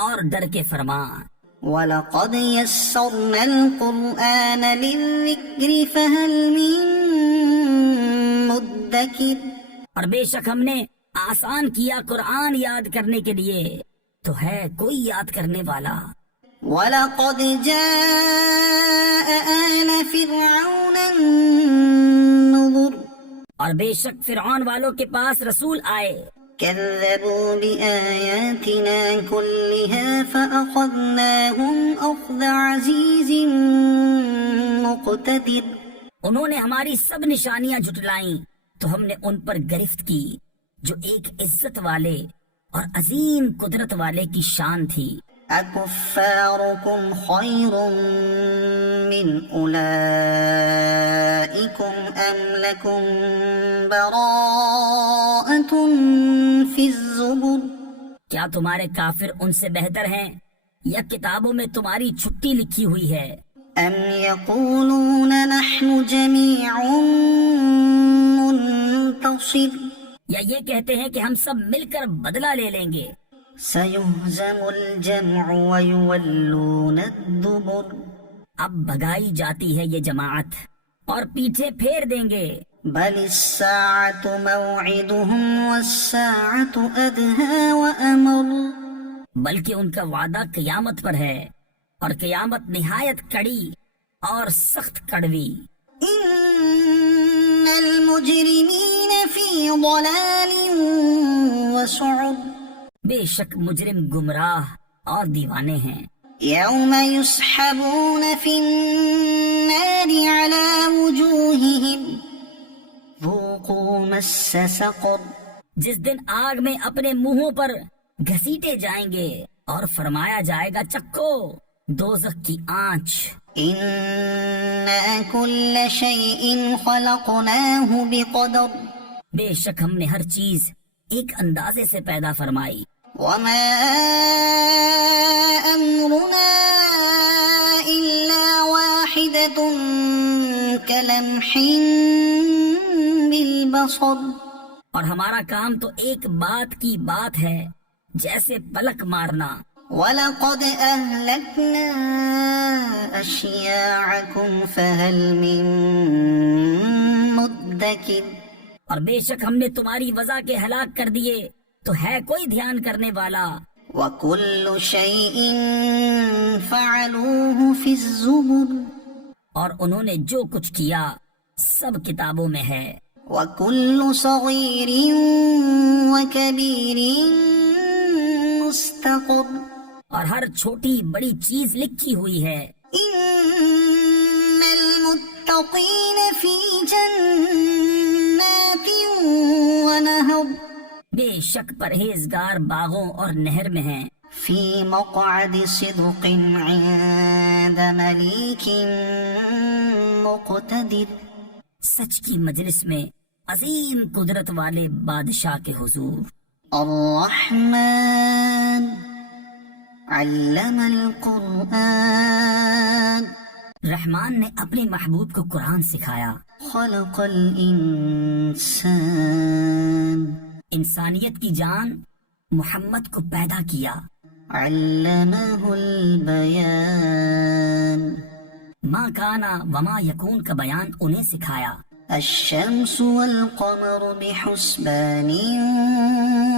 اور ڈر کے فرمان۔ وَلَقَدْ يَسَّرْنَا الْقُرْآنَ لِلذِّكْرِ فَهَلْ مِن مُدَّكِرٍ، اور بے شک ہم نے آسان کیا قرآن یاد کرنے کے لیے، تو ہے کوئی یاد کرنے والا۔ وَلَقَدْ جَاءَ آلَ فِرْعَوْنَ النُّذُرُ، اور بے شک فرعون والوں کے پاس رسول آئے، كَذَّبُوا بِآيَاتِنَا كُلِّهَا فَأَخَذْنَاهُمْ أَخْذَ عَزِيزٍ مُقْتَدِرٍ، انہوں نے ہماری سب نشانیاں جھٹلائیں تو ہم نے ان پر گرفت کی جو ایک عزت والے اور عظیم قدرت والے کی شان تھی۔ أَكُفَّارُكُمْ خَيْرٌ مِّنْ أُولَئِكُمْ أَمْ لَكُمْ بَرَاءَةٌ فِي الزُّبُرِ، کیا تمہارے کافر ان سے بہتر ہیں یا کتابوں میں تمہاری چھٹی لکھی ہوئی ہے؟ أَمْ يَقُولُونَ نَحْنُ جَمِيعٌ مُّنتَصِرٌ، یا یہ کہتے ہیں کہ ہم سب مل کر بدلہ لے لیں گے؟ سَيُهْزَمُ الْجَمْعُ وَيُوَلُّونَ الدُّبُرَ، اب بھگائی جاتی ہے یہ جماعت اور پیچھے پھیر دیں گے۔ بَلِ السَّاعَةُ مَوْعِدُهُمْ وَالسَّاعَةُ أَدْهَىٰ وَأَمَرُ، بلکہ ان کا وعدہ قیامت پر ہے اور قیامت نہایت کڑی اور سخت کڑوی۔ إِنَّ الْمُجْرِمِينَ فِي ضَلَالٍ وَسُعُرٍ، بے شک مجرم گمراہ اور دیوانے ہیں۔ يَوْمَ يُسْحَبُونَ فِي النَّارِ عَلَى وُجُوهِهِمْ ذُوقُوا مَسَّ سَقَرَ، جس دن آگ میں اپنے منہوں پر گھسیٹے جائیں گے اور فرمایا جائے گا چکھو دوزخ کی آنچ۔ إِنَّا كُلَّ شَيْءٍ خَلَقْنَاهُ بِقَدَرٍ، بے شک ہم نے ہر چیز ایک اندازے سے پیدا فرمائی۔ وَمَا أَمْرُنَا إِلَّا وَاحِدَةٌ كَلَمْحٍ بِالْبَصَرِ، اور ہمارا کام تو ایک بات کی بات ہے جیسے پلک مارنا۔ وَلَقَدْ أَهْلَكْنَا أَشْيَاعَكُمْ فَهَلْ مِن مُدَّكِرٍ، اور بے شک ہم نے تمہاری وضع کے ہلاک کر دیے تو ہے کوئی دھیان کرنے والا۔ وَكُلُّ شَيْءٍ فَعَلُوهُ فِي الزُّبُرِ، اور انہوں نے جو کچھ کیا سب کتابوں میں ہے۔ وَكُلُّ صَغِيرٍ وَكَبِيرٍ مُسْتَقَرٌ، اور ہر چھوٹی بڑی چیز لکھی ہوئی ہے۔ إِنَّ الْمُتَّقِينَ فِي جَنَّاتٍ وَنَهَرٍ، بے شک پرہیزگار باغوں اور نہر میں ہیں۔ فِي مَقْعَدِ صِدْقٍ عِندَ مَلِيكٍ مُقْتَدِرٍ، سچ کی مجلس میں عظیم قدرت والے بادشاہ کے حضور۔ الرحمن علم القرآن، رحمان نے اپنے محبوب کو قرآن سکھایا۔ خلق الانسان، انسانیت کی جان محمد کو پیدا کیا۔ علمہ البیان، ما کانا وما یکون کا بیان انہیں سکھایا۔ الشمس والقمر بحسبان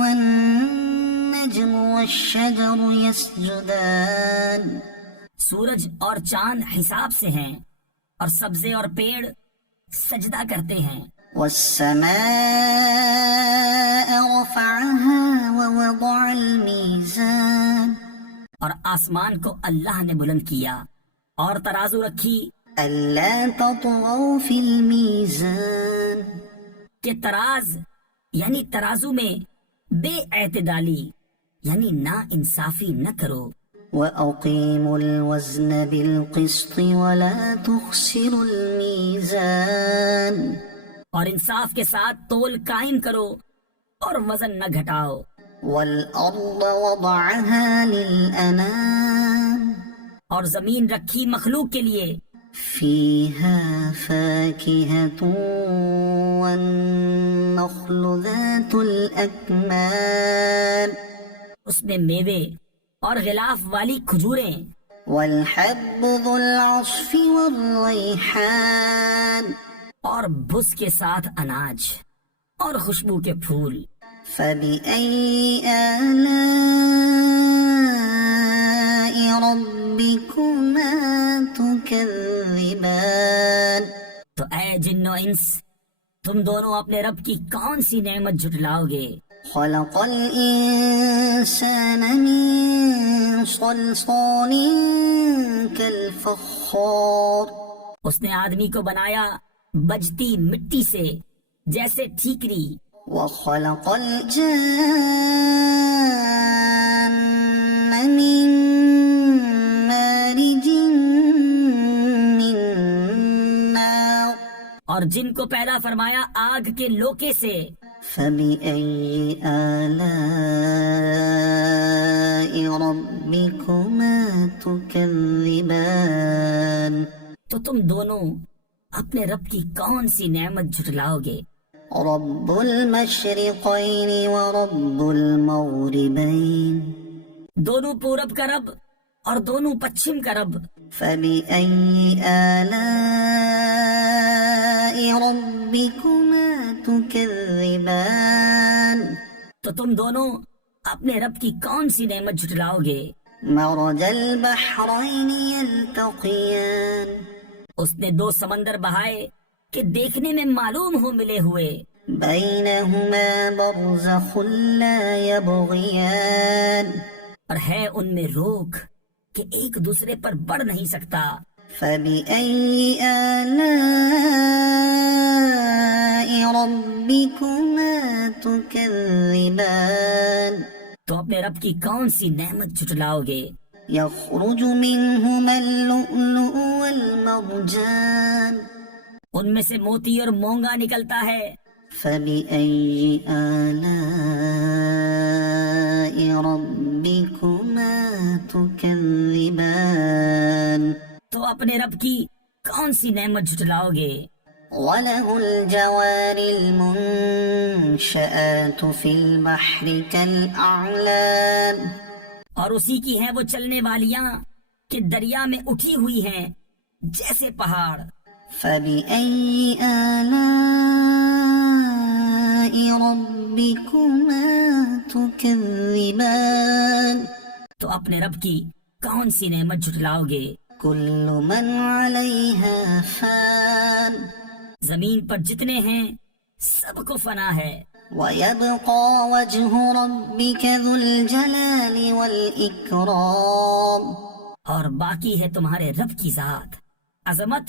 والنجم والشجر يسجدان سورج اور چاند حساب سے ہیں اور سبزے اور پیڑ سجدہ کرتے ہیں. والسماء رفعها ووضع الميزان اور آسمان کو اللہ نے بلند کیا اور ترازو رکھی ألا تطغوا في الميزان کہ تراز یعنی ترازو میں بے اعتدالی یعنی نا انصافی نہ کرو. وأقيموا الوزن بالقسط ولا تخسروا الميزان اور انصاف کے ساتھ تول قائم کرو اور وزن نہ گھٹاؤ. والأرض وضعها للأنام اور زمین رکھی مخلوق کے لیے فيها فاكهة والنخل ذات الأكمام اس میں میوے اور غلاف والی کھجوریں والحب ذو العصف والريحان اور بھس کے ساتھ اناج اور خوشبو کے پھول. فبأي آلاء ربكما تكذبان تو اے جن و انس تم دونوں اپنے رب کی کون سی نعمت جھٹلاؤ گے؟ خلق الإنسان من صلصال كالفخار اس نے آدمی کو بنایا بجتی مٹی سے جیسے ٹھیکری. وخلق الجان من مارج من نار اور جن کو پیدا فرمایا آگ کے لوکے سے. فبأي آلاء ربكما تكذبان تو تم دونوں اپنے رب کی کون سی نعمت جھٹلاؤ گے؟ رب المشرقين ورب المغربين دونوں پورب کا رب اور دونوں پچھم کا رب. فبأي آلاء ربكما تكذبان تو تم دونوں اپنے رب کی کون سی نعمت جھٹلاؤ گے؟ مرج البحرين يلتقيان اس نے دو سمندر بہائے کہ دیکھنے میں معلوم ہو ملے ہوئے. بينهما برزخ لا يبغيان اور ہے ان میں روک کہ ایک دوسرے پر بڑھ نہیں سکتا. فبأي آلاء ربكما تكذبان تو اپنے رب کی کون سی نعمت جھٹلاؤ گے؟ يخرج منهما اللؤلؤ والمرجان ان میں سے موتی اور مونگا نکلتا ہے. فبأي آلاء ربكما تكذبان تو اپنے رب کی کون سی نعمت جھٹلاؤ گے؟ وله الجوار المنشآت في البحر كالأعلام اور اسی کی ہیں وہ چلنے والیاں کہ دریا میں اٹھی ہوئی ہیں جیسے پہاڑ. فبأي آلاء ربكما تكذبان تو اپنے رب کی کون سی نعمت جھٹلاؤ گے؟ كل من عليها فان زمین پر جتنے ہیں سب کو فنا ہے. ويبقى وجه ربك ذو الجلال والإكرام اور باقی ہے تمہارے رب کی ذات عظمت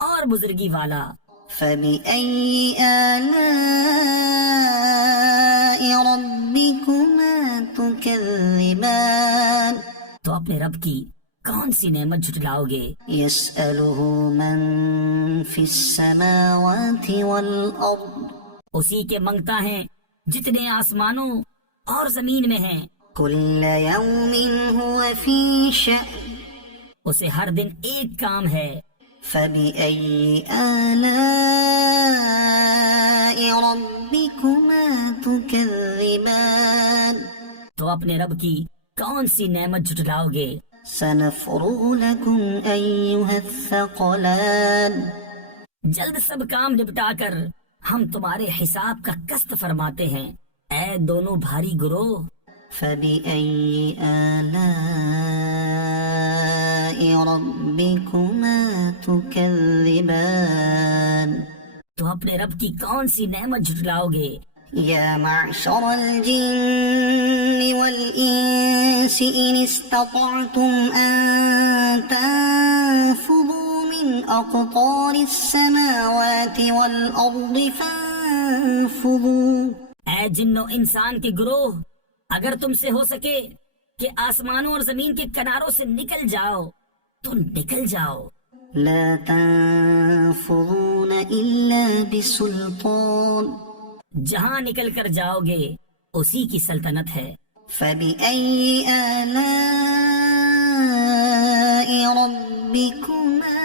اور بزرگی والا. فبأي آلاء ربكما تكذبان تو اپنے رب کی کون سی نعمت جھٹلاؤ گے؟ يسأله من في السماوات والأرض اسی کے منگتا ہے جتنے آسمانوں اور زمین میں ہیں. كل يوم هو في شأن اسے ہر دن ایک کام ہے. فبأي آلاء ربكما تكذبان تو اپنے رب کی کون سی نعمت جھٹلاؤ گے؟ سنفرغ لكم أيها الثقلان جلد سب کام نپٹا کر ہم تمہارے حساب کا قسط فرماتے ہیں. اے دونوں بھاری گروہ فبأي آلاء ربكما تكذبان تو اپنے رب کی کون سی نعمت جھٹلاؤ گے؟ يا معشر الجن والإنس إن استطعتم أن تنفذوا من أقطار السماوات والأرض فانفذوا. اے جن و انسان کے گروہ، اگر تم سے ہو سکے کہ آسمانوں اور زمین کے کناروں سے نکل جاؤ تو نکل جاؤ. لا تنفذون إلا بسلطان. جہاں نکل کر جاؤ گے اسی کی سلطنت ہے. فبأي آلاء ربكما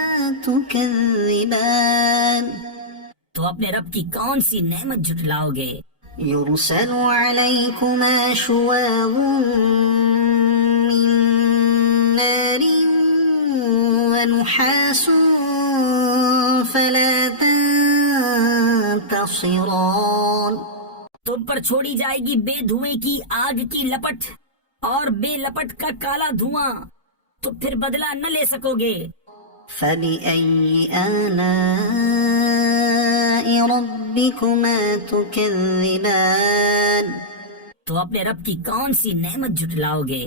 تكذبان. تو اپنے رب کی کون سی نعمت جھٹلاؤ گے؟ يرسل عليكما شواظ من نار ونحاس فلا تنتصران. تم پر چھوڑی جائے گی بے دھوئیں کی آگ کی لپٹ اور بے لپٹ کا کالا دھواں، تو پھر بدلہ نہ لے سکو گے. فبأي آلاء ربكما تكذبان. تو اپنے رب کی کون سی نعمت جھٹلاؤ گے؟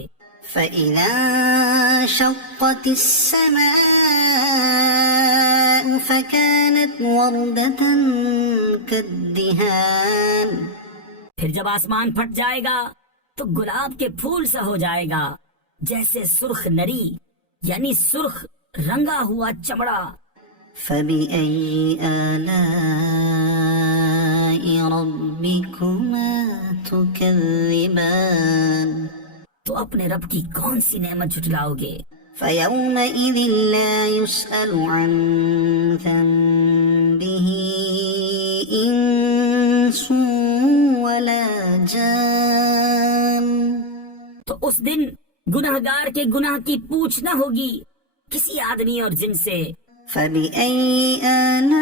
فإذا انشقت السماء فكانت وردة كالدهان. پھر جب آسمان پھٹ جائے گا تو گلاب کے پھول سا ہو جائے گا، جیسے سرخ نری یعنی سرخ رنگا ہوا چمڑا. فبأي آلاء ربكما تكذبان. تو اپنے رب کی کون سی نعمت جھٹلاؤ گے؟ فيومئذ لا يسأل عن ذنبه إنس ولا جان. تو اس دن گناہگار کے گناہ کی پوچھ نہ ہوگی کسی آدمی اور جن سے. فبأي آلاء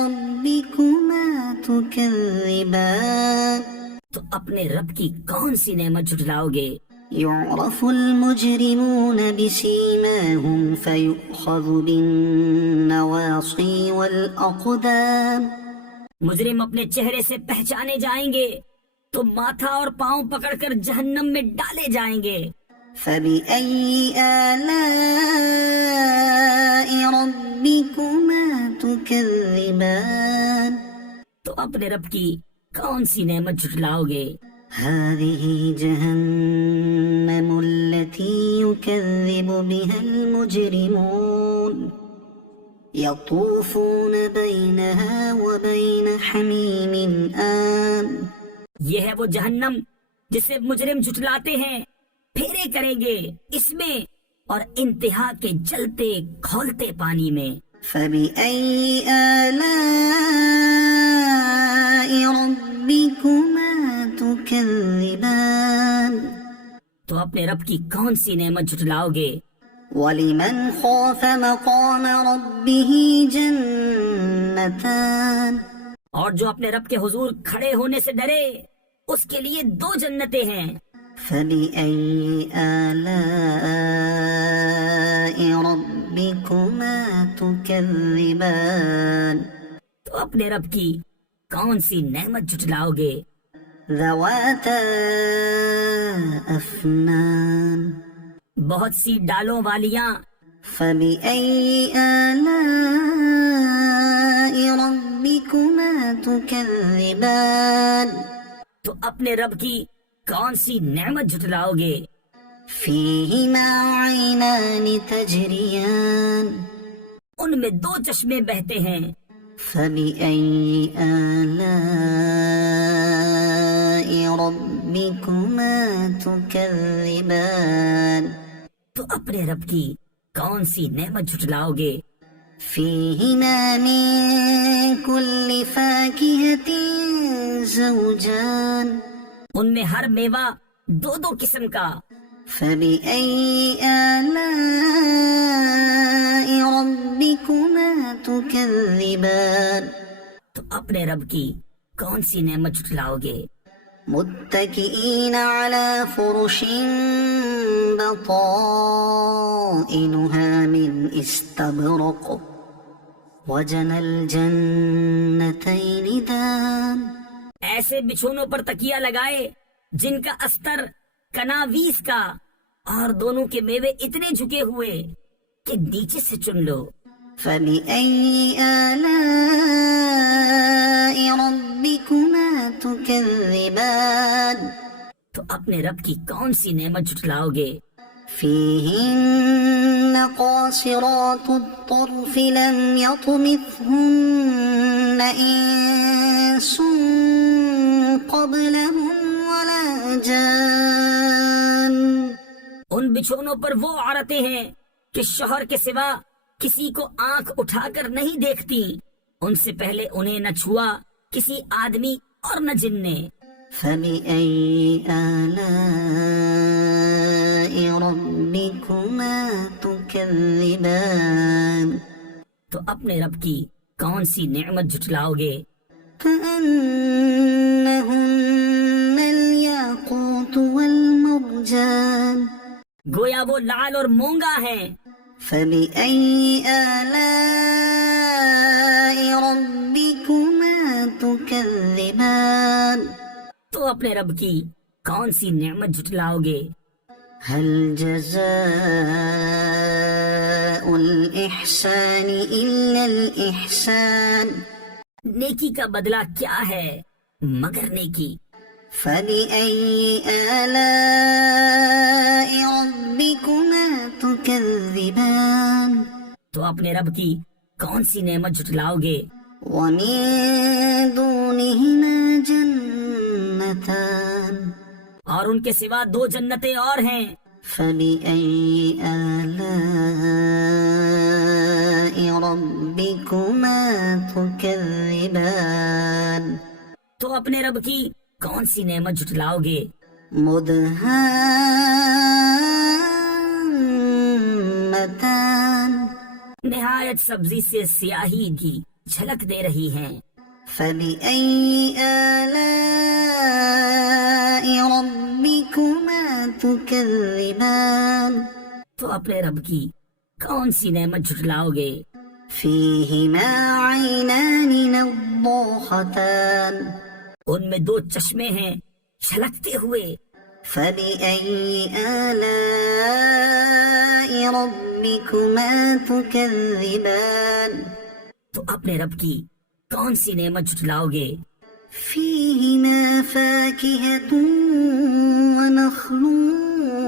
ربكما تكذبان. تو اپنے رب کی کون سی نعمت جھٹلاؤ گے؟ يعرف المجرمون بسيماهم فيؤخذ بالنواصي والأقدام. مجرم اپنے چہرے سے پہچانے جائیں گے تو ماتھا اور پاؤں پکڑ کر جہنم میں ڈالے جائیں گے. فبأي آلاء ربكما تكذبان. تو اپنے رب کی کون سی نعمت جھٹلاؤ گے؟ هذه جهنم التي يكذب بها المجرمون يطوفون بينها وبين حميم آن. یہ ہے وہ جہنم جسے مجرم جھٹلاتے ہیں، پھیرے کریں گے اس میں اور انتہا کے جلتے کھولتے پانی میں. فبأي آلاء ربكما تكذبان. تو اپنے رب کی کون سی نعمت جھٹلاؤ گے؟ ولمن خاف مقام ربه جنتان. اور جو اپنے رب کے حضور کھڑے ہونے سے ڈرے اس کے لیے 2 جنتیں ہیں. فبأي آلاء ربكما تكذبان. تو اپنے رب کی کون سی نعمت جھٹلاؤ گے؟ ذواتا أفنان. بہت سی ڈالوں والیاں. فبأي آلاء ربكما تكذبان. تو اپنے رب کی کون سی نعمت جھٹلاؤ گے؟ فيهما عينان تجريان. ان میں 2 چشمے بہتے ہیں. فبأي آلاء ربكما تكذبان. تو اپنے رب کی کون سی نعمت جھٹلاؤ گے؟ فيهما من كل فاكهة زوجان. ان میں ہر میوہ 2 قسم کا. فبأي آلاء ربكما تكذبان. تو اپنے رب کی کون سی نعمت جھٹلاؤ گے؟ متكئين على فرش بطائنها من استبرق وجنى الجنتين دان. ایسے بچھونوں پر تکیہ لگائے جن کا استر کناویس کا، اور دونوں کے میوے اتنے جھکے ہوئے کہ نیچے سے چن لو. فبأي آلاء ربكما تكذبان. تو اپنے رب کی کون سی نعمت جھٹلاؤ گے؟ فيهن قاصرات الطرف لم يطمثهن إنس قبلهم ولا جان. ان بچھونوں پر وہ عورتیں ہیں کہ شوہر کے سوا کسی کو آنکھ اٹھا کر نہیں دیکھتی، ان سے پہلے انہیں نہ چھوا کسی آدمی اور نہ جن نے. فبأي آلاء ربكما تكذبان. تو اپنے رب کی کون سی نعمت جھٹلاؤ گے؟ كأنهن الياقوت والمرجان. گویا وہ لال اور مونگا ہیں. فبأي آلاء ربكما تكذبان. تو اپنے رب کی کون سی نعمت جھٹلاؤ گے؟ هل جزاء الإحسان إلا الإحسان. نیکی کا بدلہ کیا ہے مگر نیکی. فبأي آلاء ربكما تكذبان. تو اپنے رب کی کون سی نعمت جھٹلاؤ گے؟ ومن دونهما جنتان. اور ان کے سوا دو جنتیں اور ہیں. فبأي آلاء ربكما تكذبان. تو اپنے رب کی کون سی نعمت جھٹلاؤ گے؟ مدهامتان. نہایت سبزی سے سیاہی کی جھلک دے رہی ہیں. فبأي آلاء ربكما تكذبان. تو اپنے رب کی کون سی نعمت جھٹلاؤ گے؟ فيهما عينان نضاختان. ان میں دو چشمے ہیں چھلکتے ہوئے. فبأي آلاء ربكما تكذبان. تو اپنے رب کی کون سی نعمت جھٹلاؤ گے؟ فيهما فاكهة ونخل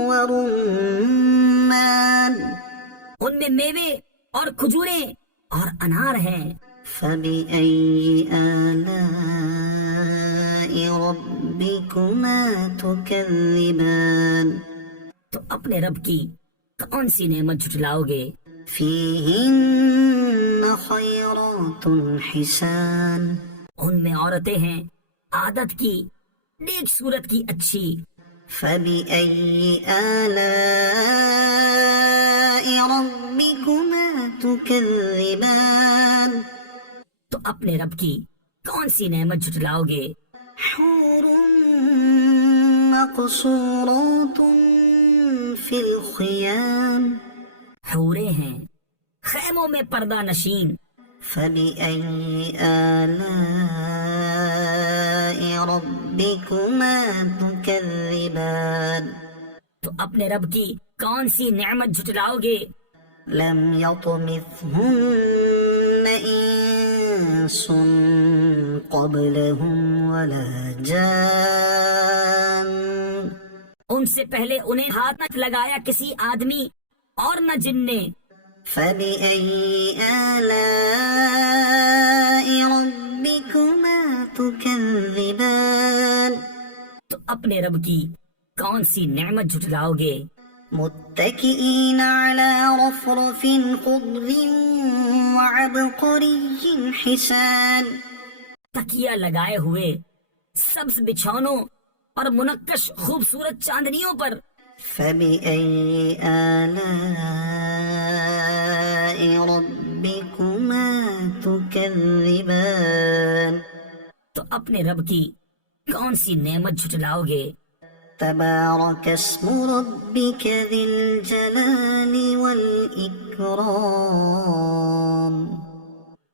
ورمان. ان میں میوے اور کھجوریں اور انار ہیں. فبأي آلاء ربكما تكذبان. تو اپنے رب کی کون سی نعمت جھٹلاؤ گے؟ فيهن خيرات حسان. ان میں عورتیں ہیں عادت کی نیک صورت کی اچھی. فبأي آلاء ربكما تكذبان. تو اپنے رب کی کون سی نعمت جھٹلاؤ گے؟ حور مقصورات في الخيام. حوریں ہیں خیموں میں پردہ نشین. فبأي آلاء ربكما تكذبان. تو اپنے رب کی کون سی نعمت جھٹلاؤ گے؟ لم يطمثهن إنس قبلهم ولا جان. ان سے پہلے انہیں ہاتھ نہ لگایا کسی آدمی اور نہ جن نے. فبأي آلاء ربكما تكذبان. تو اپنے رب کی کون سی نعمت جھٹلاؤ گے؟ متكئين على رفرف خضر وعبقري حسان. تکیہ لگائے ہوئے سبز بچھونوں اور منقش خوبصورت چاندنیوں پر. فبأي آلاء ربكما تكذبان. تو اپنے رب کی کون سی نعمت جھٹلاؤ گے؟ تبارك اسم ربك ذي الجلال والإكرام.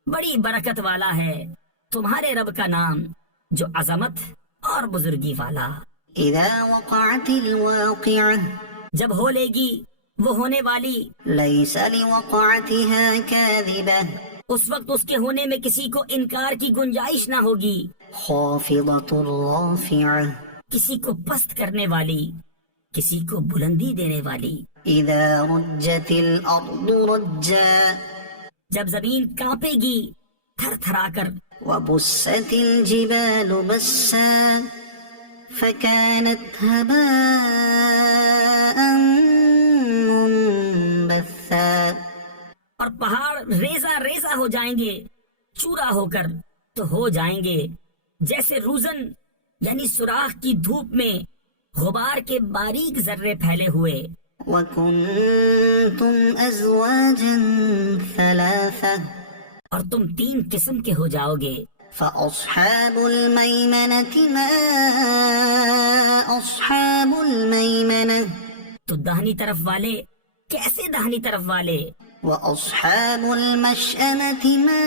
بڑی برکت والا ہے تمہارے رب کا نام جو عظمت اور بزرگی والا. إذا وقعت الواقعة جب ہو لے گی وہ ہونے والی، ليس لوقعتها كاذبة اس وقت اس کے ہونے میں کسی کو انکار کی گنجائش نہ ہوگی. خافضة رافعة کسی کو پست کرنے والی، کسی کو بلندی دینے والی. إذا رجت الأرض رجا جب زمین کانپے گی تھر تھرا کر، وبست الجبال بسا فكانت هباء منبثا. اور پہاڑ ریزہ ریزہ ہو جائیں گے، چورا ہو کر تو ہو جائیں گے جیسے روزن یعنی سوراخ کی دھوپ میں غبار کے باریک ذرے پھیلے ہوئے. وكنتم أزواجا ثلاثة اور تم 3 قسم کے ہو جاؤ گے. فأصحاب الميمنة ما أصحاب الميمنة تو داہنی طرف والے کیسے داہنی طرف والے، وأصحاب المشأمة ما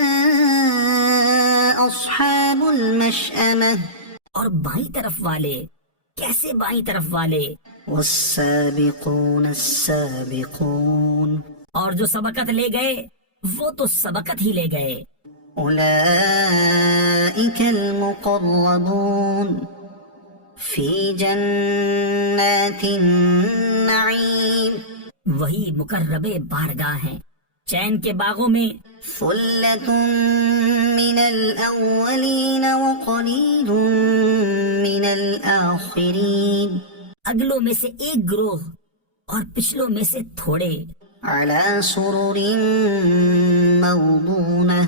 أصحاب المشأمة اور بائیں طرف والے کیسے بائیں طرف والے. والسابقون السابقون اور جو سبقت لے گئے وہ تو سبقت ہی لے گئے. أولئك المقربون في جنات النعيم وہی مقرب بارگاہ ہیں چین کے باغوں میں. ثلة من الأولين وقليل من الآخرين اگلوں میں سے ایک گروہ اور پچھلوں میں سے تھوڑے. على سرر موضونة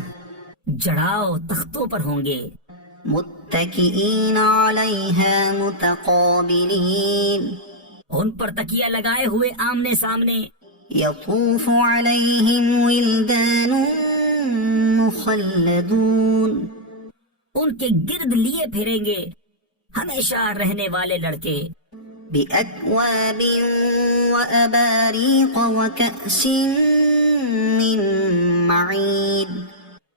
جڑاؤ تختوں پر ہوں گے. متكئين عليها متقابلين ان پر تکیہ لگائے ہوئے آمنے سامنے. يطوف عليهم ولدان مخلدون ان کے گرد لیے پھریں گے ہمیشہ رہنے والے لڑکے. بأكواب وأباريق وكأس من معين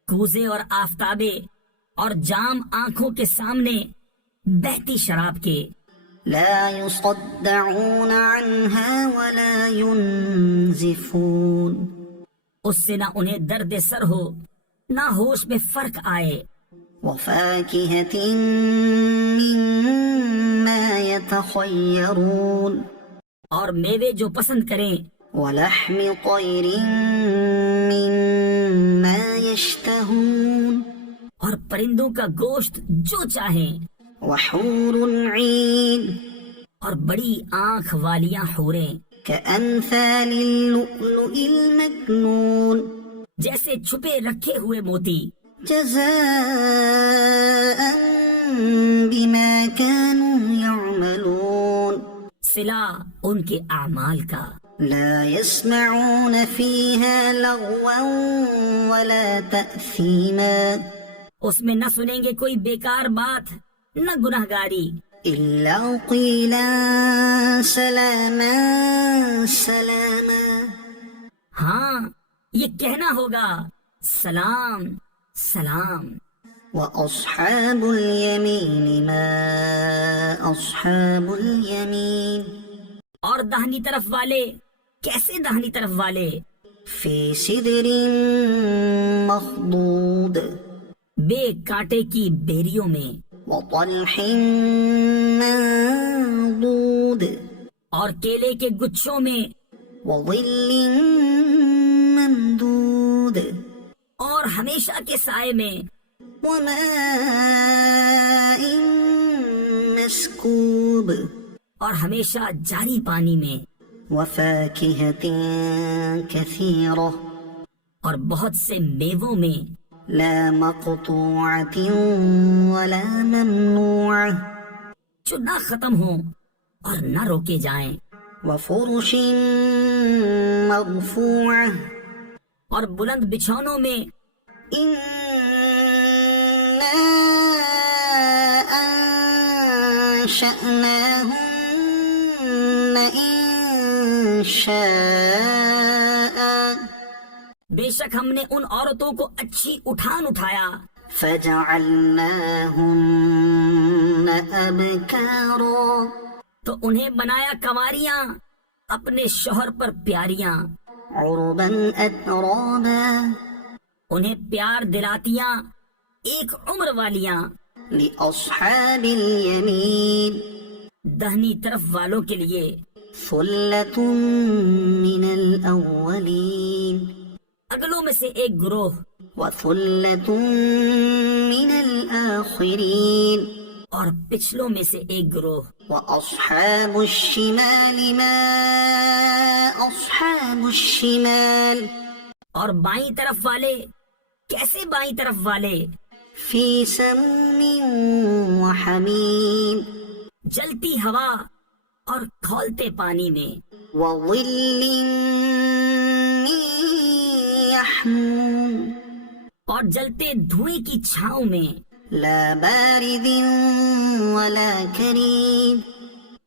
کوزے اور آفتابے اور جام آنکھوں کے سامنے بہتی شراب کے. لا يصدعون عنها ولا ينزفون اس سے نہ انہیں درد سر ہو نہ ہوش میں فرق آئے. وفاكهة مما يتخيرون اور میوے جو پسند کریں. ولحم طير مما يشتهون اور پرندوں کا گوشت جو چاہیں. وحور عين اور بڑی آنکھ والیاں حوریں كأمثال اللؤلؤ المكنون جیسے چھپے رکھے ہوئے موتی. جزاء بما كانوا يعملون صلہ ان کے اعمال کا. لا يسمعون فيها لغوا ولا تأثيما اس میں نہ سنیں گے کوئی بیکار بات نہ گناہگاری. إلا قيلا سلاما سلاما ہاں یہ کہنا ہوگا سلام سلام. وأصحاب اليمين ما أصحاب اليمين اور داہنی طرف والے کیسے داہنی طرف والے. في سدر مخضود بے کانٹے کی بیریوں میں. وطلح منضود اور کیلے کے گچھوں میں. وظل ممدود اور ہمیشہ کے سائے میں. وماء مسكوب اور ہمیشہ جاری پانی میں. وفاكهة كثيرة اور بہت سے میووں میں. لا مقطوعة ولا ممنوعة جو نہ ختم ہوں اور نہ روکے جائیں. وفرش مرفوعة اور بلند بچھونوں میں. إنا أنشأناهن إنشاء بے شک ہم نے ان عورتوں کو اچھی اٹھان اٹھایا فجعلناهن أبكارا تو انہیں بنایا کنواریاں اپنے شوہر پر پیاریاں، عربا أترابا انہیں پیار دلاتیاں ایک عمر والیاں، لأصحاب اليمين دہنی طرف والوں کے لیے ثلة من الأولين اگلوں میں سے ایک گروہ وثلة من الآخرين اور پچھلوں میں سے ایک گروہ۔ وأصحاب الشمال ما أصحاب الشمال اور بائیں طرف والے کیسے بائیں طرف والے؟ في سموم وحميم جلتی ہوا اور کھولتے پانی میں، وظل من يحموم اور جلتے دھوئیں کی چھاؤں میں، لا بارد ولا كريم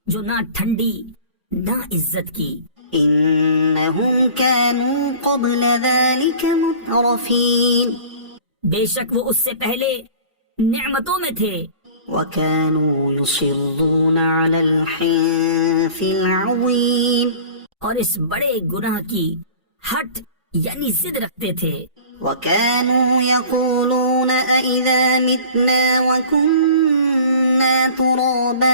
جو نہ ٹھنڈی نہ عزت کی۔ إنهم كانوا قبل ذلك مترفين بے شک وہ اس سے پہلے نعمتوں میں تھے، وكانوا يصرون على الحنث العظيم اور اس بڑے گناہ کی ہٹ یعنی ضد رکھتے تھے۔ وكانوا يقولون أإذا متنا وكنا ترابا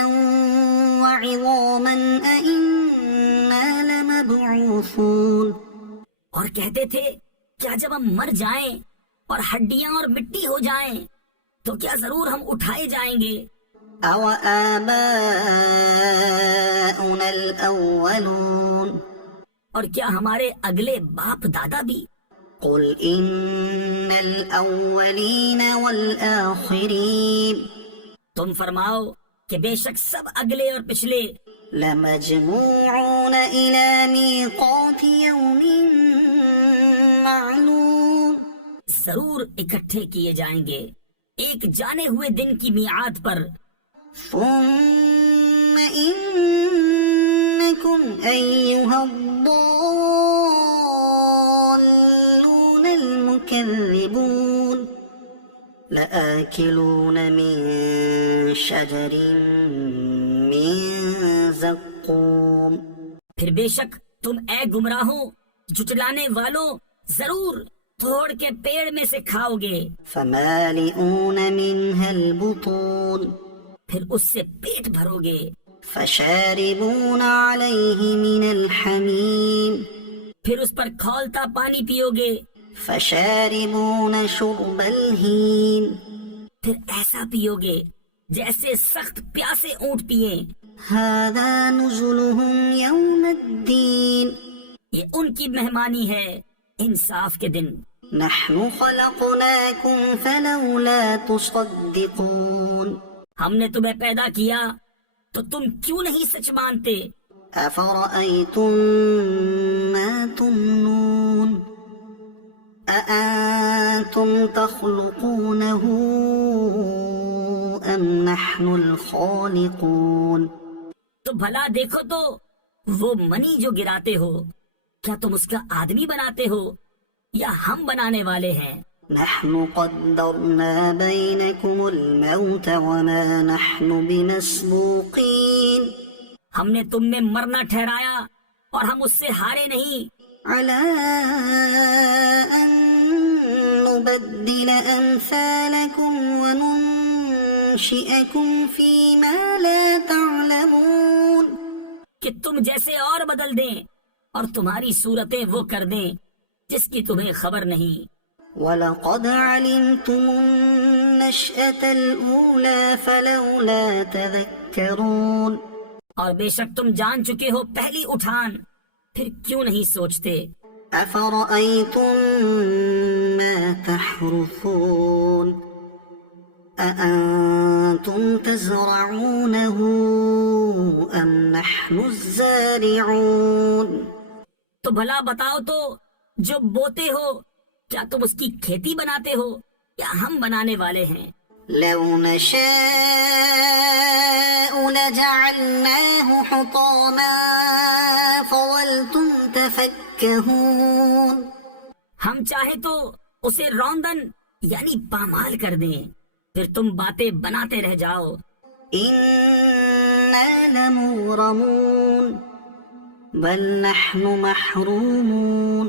وعظاما أإنا لمبعوثون اور کہتے تھے کیا جب ہم مر جائیں اور ہڈیاں اور مٹی ہو جائیں تو کیا ضرور ہم اٹھائے جائیں گے؟ أو آباؤنا الأولون اور کیا ہمارے اگلے باپ دادا بھی؟ قل إن الأولين والآخرين تم فرماؤ کہ بے شک سب اگلے اور پچھلے لمجموعون إلى ميقات يوم معلوم ضرور اکٹھے کیے جائیں گے ایک جانے ہوئے دن کی میعاد پر۔ ثم إنكم أيها الضالون المكذبون لآكلون من شجر من زقوم پھر بے شک تم اے گمراہوں جھٹلانے والوں ضرور توڑ کے پیڑ میں سے کھاؤ گے، فمالئون منها البطون پھر اس سے پیٹ بھرو گے، فشاربون عليه من الحميم پھر اس پر کھولتا پانی پیو گے، فشاربون شرب الهيم پھر ایسا پیو گے جیسے سخت پیاسے اونٹ پیئیں۔ هذا نزلهم يوم الدين یہ ان کی مہمانی ہے انصاف کے دن۔ نحن خلقناكم فلولا تصدقون ہم نے تمہیں پیدا کیا تو تم کیوں نہیں سچ مانتے؟ أفرأيتم ما تمنون أأنتم تخلقونه أم نحن الخالقون تو بھلا دیکھو تو وہ منی جو گراتے ہو کیا تم اس کا آدمی بناتے ہو یا ہم بنانے والے ہیں؟ نحن قدرنا بينكم الموت وما نحن بمسبوقين ہم نے تم میں مرنا ٹھہرایا اور ہم اس سے ہارے نہیں، على أن نبدل أمثالكم وننشئكم فيما لا تعلمون کہ تم جیسے اور بدل دیں اور تمہاری صورتیں وہ کر دیں جس کی تمہیں خبر نہیں۔ وَلَقَدْ عَلِمْتُمُ النَّشْأَةَ الْأُولَى فَلَوْلَا تَذَكَّرُونَ اور بے شک تم جان چکے ہو پہلی اٹھان، پھر کیوں نہیں سوچتے؟ أَفَرَأَيْتُم مَّا تَحْرُثُونَ أَأَنتُمْ تَزْرَعُونَهُ أَمْ نَحْنُ الزَّارِعُونَ تو بھلا بتاؤ تو جو بوتے ہو کیا تم اس کی کھیتی بناتے ہو یا ہم بنانے والے ہیں؟ لو نشاء لجعلناه حطاما فظلتم تفكهون. ہم چاہے تو اسے روندن یعنی پامال کر دیں، پھر تم باتیں بناتے رہ جاؤ. إنا لمغرمون بل نحن محرومون.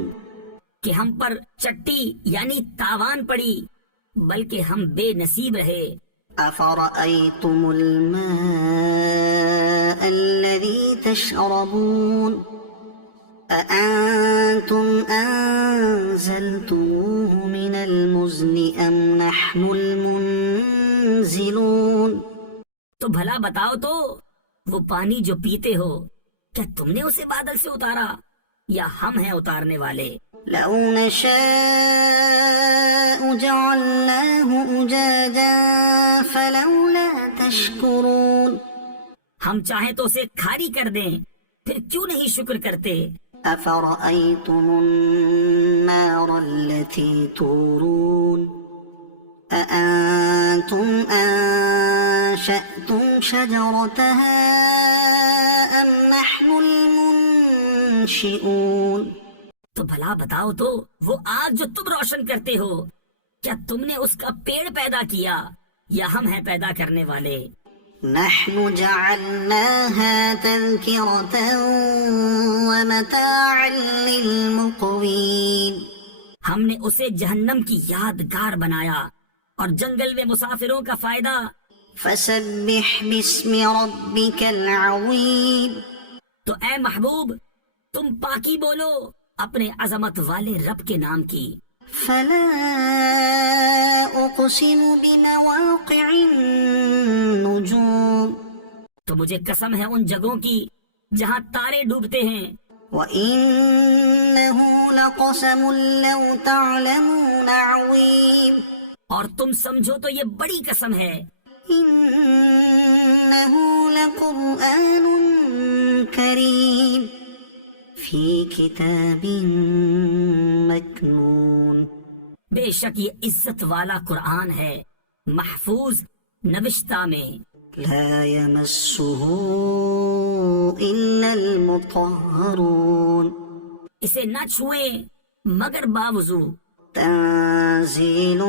کہ ہم پر چٹی یعنی تاوان پڑی، بلکہ ہم بے نصیب رہے. أفرأيتم الماء الذي تشربون أأنتم أنزلتموه من المزن أم نحن المنزلون. تو بھلا بتاؤ تو وہ پانی جو پیتے ہو کیا تم نے اسے بادل سے اتارا یا ہم ہیں اتارنے والے؟ لو نشاء جعلناه أجاجا فلولا تشكرون. ہم چاہیں تو اسے کھاری کر دیں، پھر کیوں نہیں شکر کرتے؟ أفرأيتم النار التي تورون أأنتم أنشأتم شجرتها أم نحن المنشئون. تو بھلا بتاؤ تو وہ آگ جو تم روشن کرتے ہو کیا تم نے اس کا پیڑ پیدا کیا یا ہم ہیں پیدا کرنے والے؟ نحن جعلناها تذكرة ومتاعا للمقوين. ہم نے اسے جہنم کی یادگار بنایا اور جنگل میں مسافروں کا فائدہ. فسبح باسم ربك العظيم. تو اے محبوب تم پاکی بولو اپنے عظمت والے رب کے نام کی. فلا أقسم بمواقع النجوم. تو مجھے قسم ہے ان جگہوں کی جہاں تارے ڈوبتے ہیں. وإنه لقسم لو تعلمون عظيم. اور تم سمجھو تو یہ بڑی قسم ہے. إنه لقرآن كريم في كتاب مكنون. بے شک یہ عزت والا قرآن ہے محفوظ نوشتہ میں. لا يمسه إلا المطهرون. اسے نہ چھوئیں مگر باوضو. تنزيل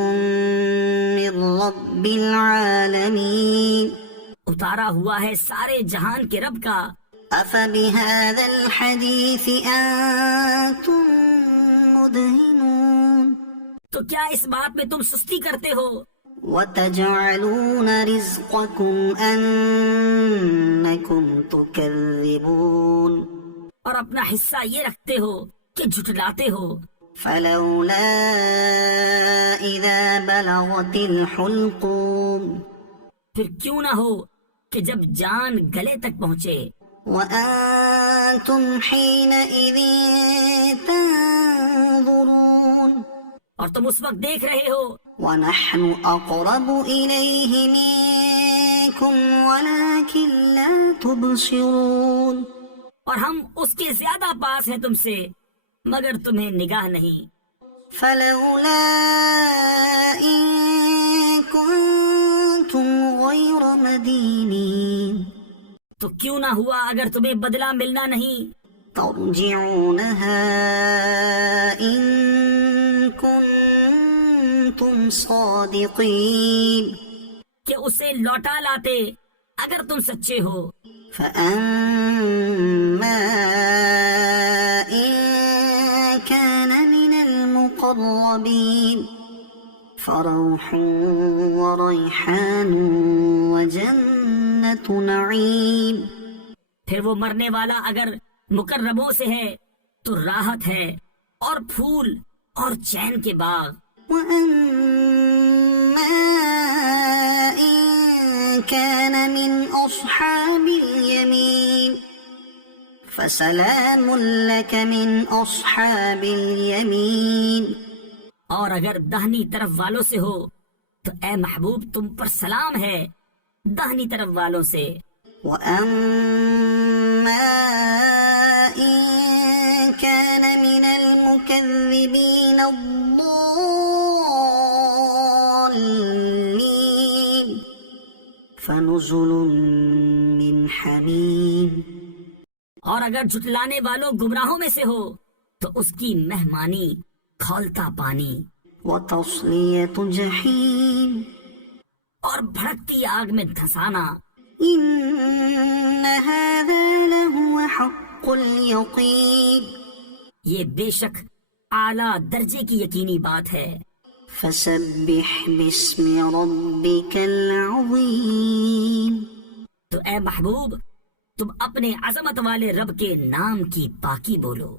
من رب العالمين. اتارا ہوا ہے سارے جہان کے رب کا. أفبهذا الحديث أنتم مدهنون. تو کیا اس بات میں تم سستی کرتے ہو؟ وتجعلون رزقكم أنكم تكذبون. اور اپنا حصہ یہ رکھتے ہو کہ جھٹلاتے ہو. فلولا إذا بلغت الحلقوم. پھر کیوں نہ ہو کہ جب جان گلے تک پہنچے. وأنتم حينئذ تنظرون. اور تم اس وقت دیکھ رہے ہو. ونحن أقرب إليه منكم ولكن لا تبصرون. اور ہم اس کے زیادہ پاس ہیں تم سے مگر تمہیں نگاہ نہیں. فلولا إن كنتم غير مدينين. تو کیوں نہ ہوا اگر تمہیں بدلہ ملنا نہیں. ترجعونها إن كنتم صادقين. کہ اسے لوٹا لاتے اگر تم سچے ہو. فأما إن كان من المقربين فروح وريحان وجنة نعيم. پھر وہ مرنے والا اگر مقربوں سے ہے تو راحت ہے اور پھول اور چین کے باغ. وأما إن كان من أصحاب اليمين فسلام لك من أصحاب اليمين. اور اگر دہنی طرف والوں سے ہو تو اے محبوب تم پر سلام ہے دہنی طرف والوں سے. وأما إن كان من المكذبين الضالين نزل من حمیم، اور اگر جھٹلانے والوں گمراہوں میں سے ہو تو اس کی مہمانی کھولتا پانی وتصلیۃ جحیم، اور بھڑکتی آگ میں دھنسانا۔ ان هذا لهو حق الیقین، یہ بے شک اعلیٰ درجے کی یقینی بات ہے۔ فسبح باسم ربک العظیم، تو اے محبوب تم اپنے عظمت والے رب کے نام کی پاکی بولو۔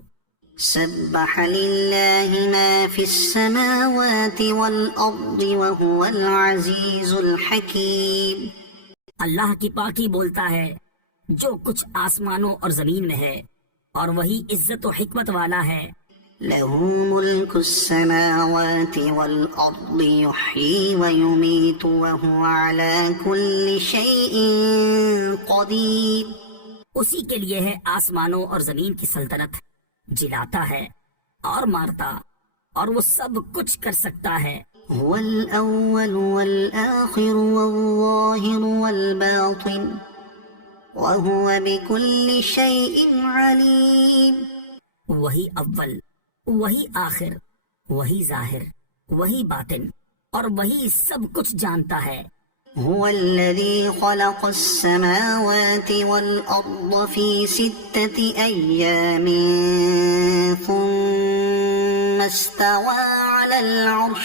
سبح للہ ما فی السماوات والارض وهو العزیز الحکیم، اللہ کی پاکی بولتا ہے جو کچھ آسمانوں اور زمین میں ہے، اور وہی عزت و حکمت والا ہے۔ له ملک السماوات والارض یحیی ویمیت وهو على كل شیء قدیر، اسی کے لیے ہے آسمانوں اور زمین کی سلطنت، جلاتا ہے اور مارتا، اور وہ سب کچھ کر سکتا ہے۔ هو الاول والآخر والظاہر والباطن وهو بكل شيء علیم، وہی اول، وہی آخر، وہی ظاہر، وہی باطن، اور وہی سب کچھ جانتا ہے۔ هو الذي خلق السماوات والأرض في 6 أيام ثم استوى على العرش،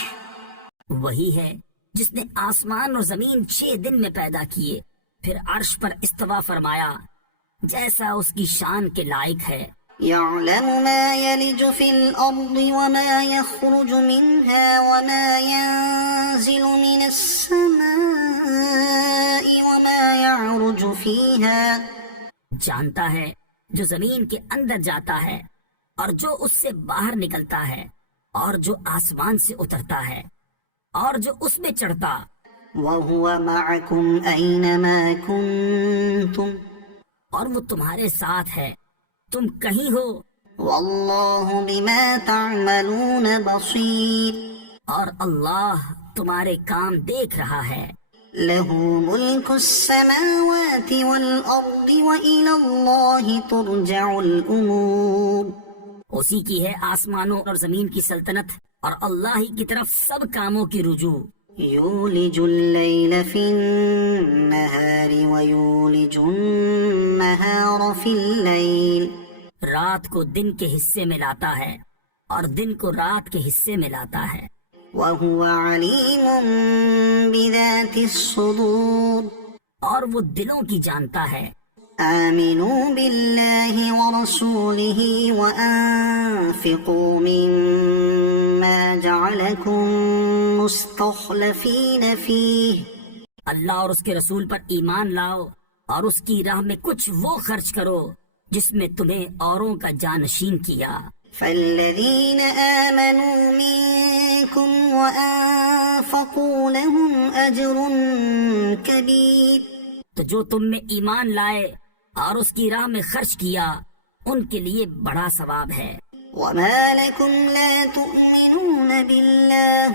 وہی ہے جس نے آسمان اور زمین 6 دن میں پیدا کیے، پھر عرش پر استوا فرمایا جیسا اس کی شان کے لائق ہے۔ يعلم ما يلج في الأرض وما يخرج منها وما ينزل من السماء وما يعرج فيها، جانتا ہے جو زمین کے اندر جاتا ہے اور جو اس سے باہر نکلتا ہے، اور جو آسمان سے اترتا ہے اور جو اس میں چڑھتا۔ وهو معكم أينما كنتم، اور وہ تمہارے ساتھ ہے تم کہیں ہو، والله بما تعملون بصير، اور اللہ تمہارے کام دیکھ رہا ہے۔ له ملك السماوات والأرض وإلى الله ترجع الأمور، اسی کی ہے آسمانوں اور زمین کی سلطنت، اور اللہ ہی کی طرف سب کاموں کی رجوع۔ يولج الليل في النهار ويولج النهار في الليل، رات کو دن کے حصے میں لاتا ہے اور دن کو رات کے حصے میں لاتا ہے۔ وهو عليم بذات الصدور، اور وہ دلوں کی جانتا ہے۔ آمنوا بالله ورسوله وأنفقوا مما جعلكم مستخلفين فيه، اللہ اور اس کے رسول پر ایمان لاؤ اور اس کی راہ میں کچھ وہ خرچ کرو جس میں تمہیں اوروں کا جانشین کیا۔ فالذين آمنوا منكم وأنفقوا لهم أجر كبير، تو جو تم میں ایمان لائے اور اس کی راہ میں خرچ کیا ان کے لیے بڑا ثواب ہے۔ وما لكم لا تؤمنون بالله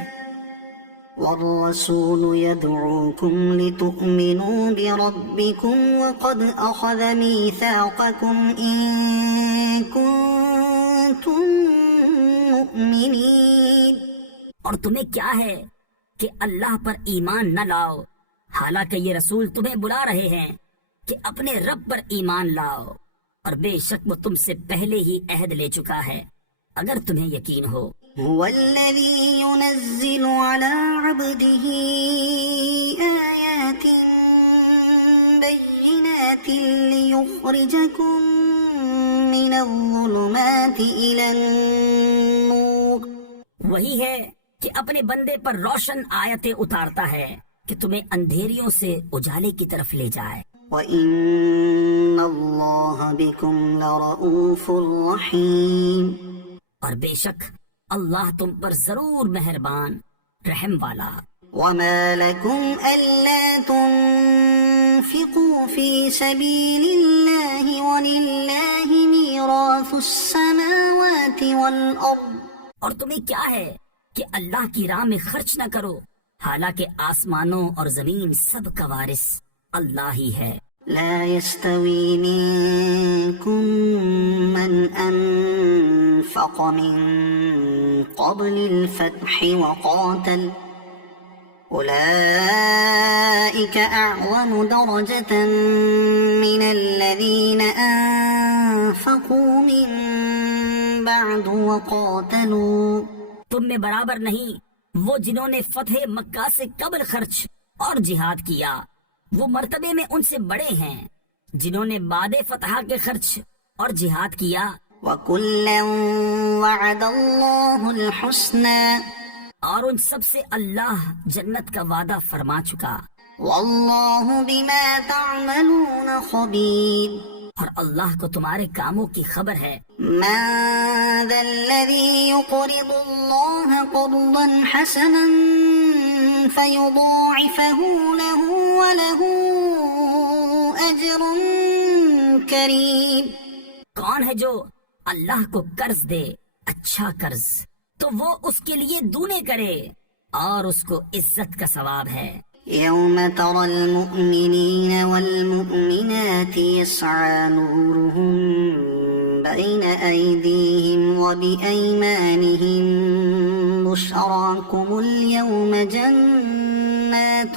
والرسول يدعوكم لتؤمنوا بربكم وقد أخذ ميثاقكم إن كنتم مؤمنين، اور تمہیں کیا ہے کہ اللہ پر ایمان نہ لاؤ، حالانکہ یہ رسول تمہیں بلا رہے ہیں کہ اپنے رب پر ایمان لاؤ، اور بے شک وہ تم سے پہلے ہی عہد لے چکا ہے اگر تمہیں یقین ہو۔ هو الذي ينزل على عبده آيات بينات ليخرجكم من الظلمات إلى النور، وہی ہے کہ اپنے بندے پر روشن آیتیں اتارتا ہے کہ تمہیں اندھیریوں سے اجالے کی طرف لے جائے۔ وَإِنَّ اللَّهَ بِكُمْ لَرَءُوفٌ رَحِيمٌ، اور بے شک اللہ تم پر ضرور مہربان رحم والا۔ وَمَا لَكُمْ أَلَّا تُنْفِقُوا فِي سَبِيلِ اللَّهِ وَلِلَّهِ مِيرَاثُ السَّمَاوَاتِ وَالْأَرْضِ، اور تمہیں کیا ہے کہ اللہ کی راہ میں خرچ نہ کرو، حالانکہ آسمانوں اور زمین سب کا وارث اللہ ہی ہے۔ لا يستوي منكم من أنفق من قبل الفتح وقاتل أولئك أعظم درجة من الذين أنفقوا من بعد وقاتلوا۔ تم میں برابر نہیں وہ جنہوں نے فتح مکہ سے قبل خرچ اور جہاد کیا، وہ مرتبے میں ان سے بڑے ہیں جنہوں نے بعد فتح کے خرچ اور جہاد کیا۔ وَكُلًّا وَعَدَ اللَّهُ الْحُسْنَى، اور ان سب سے اللہ جنت کا وعدہ فرما چکا۔ وَاللَّهُ بِمَا تَعْمَلُونَ خَبِيرٌ، اور اللہ کو تمہارے کاموں کی خبر ہے۔ مَن ذَا الَّذِي يُقْرِضُ اللَّهَ قَرْضًا حَسَنًا فَيُضَاعِفَهُ لَهُ وَلَهُ أَجْرٌ كَرِيمٌ۔ کون ہے جو اللہ کو قرض دے اچھا قرض تو وہ اس کے لیے دونے کرے اور اس کو عزت کا ثواب ہے۔ يوم ترى المؤمنين والمؤمنات يسعى نورهم بين أيديهم وبأيمانهم بشراكم اليوم جنات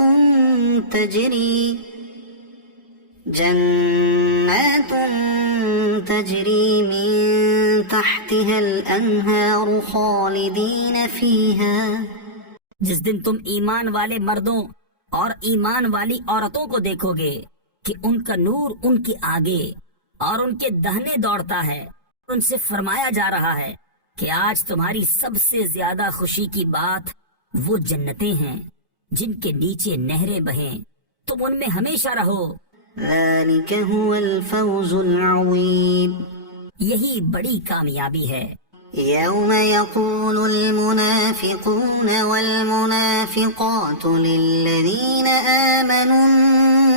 تجري من تحتها الأنهار خالدين فيها۔ جس دن تم ایمان والے مردوں اور ایمان والی عورتوں کو دیکھو گے کہ ان کا نور ان کے آگے اور ان کے دہنے دوڑتا ہے، ان سے فرمایا جا رہا ہے کہ آج تمہاری سب سے زیادہ خوشی کی بات وہ جنتیں ہیں جن کے نیچے نہریں بہیں، تم ان میں ہمیشہ رہو۔ ذلك هو الفوز العظيم، یہی بڑی کامیابی ہے۔ يوم يقول المنافقون والمنافقات للذين آمنوا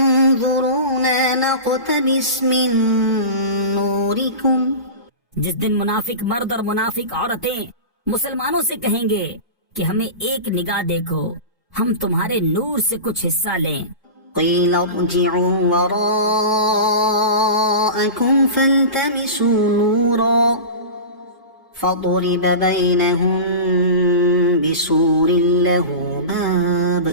انظرونا نقتبس من نوركم۔ جس دن منافق مرد اور منافق عورتیں مسلمانوں سے کہیں گے کہ ہمیں ایک نگاہ دیکھو، ہم تمہارے نور سے کچھ حصہ لیں۔ قيل ارجعوا وراءكم فالتمسوا نورا فضرب بينهم بسور له باب۔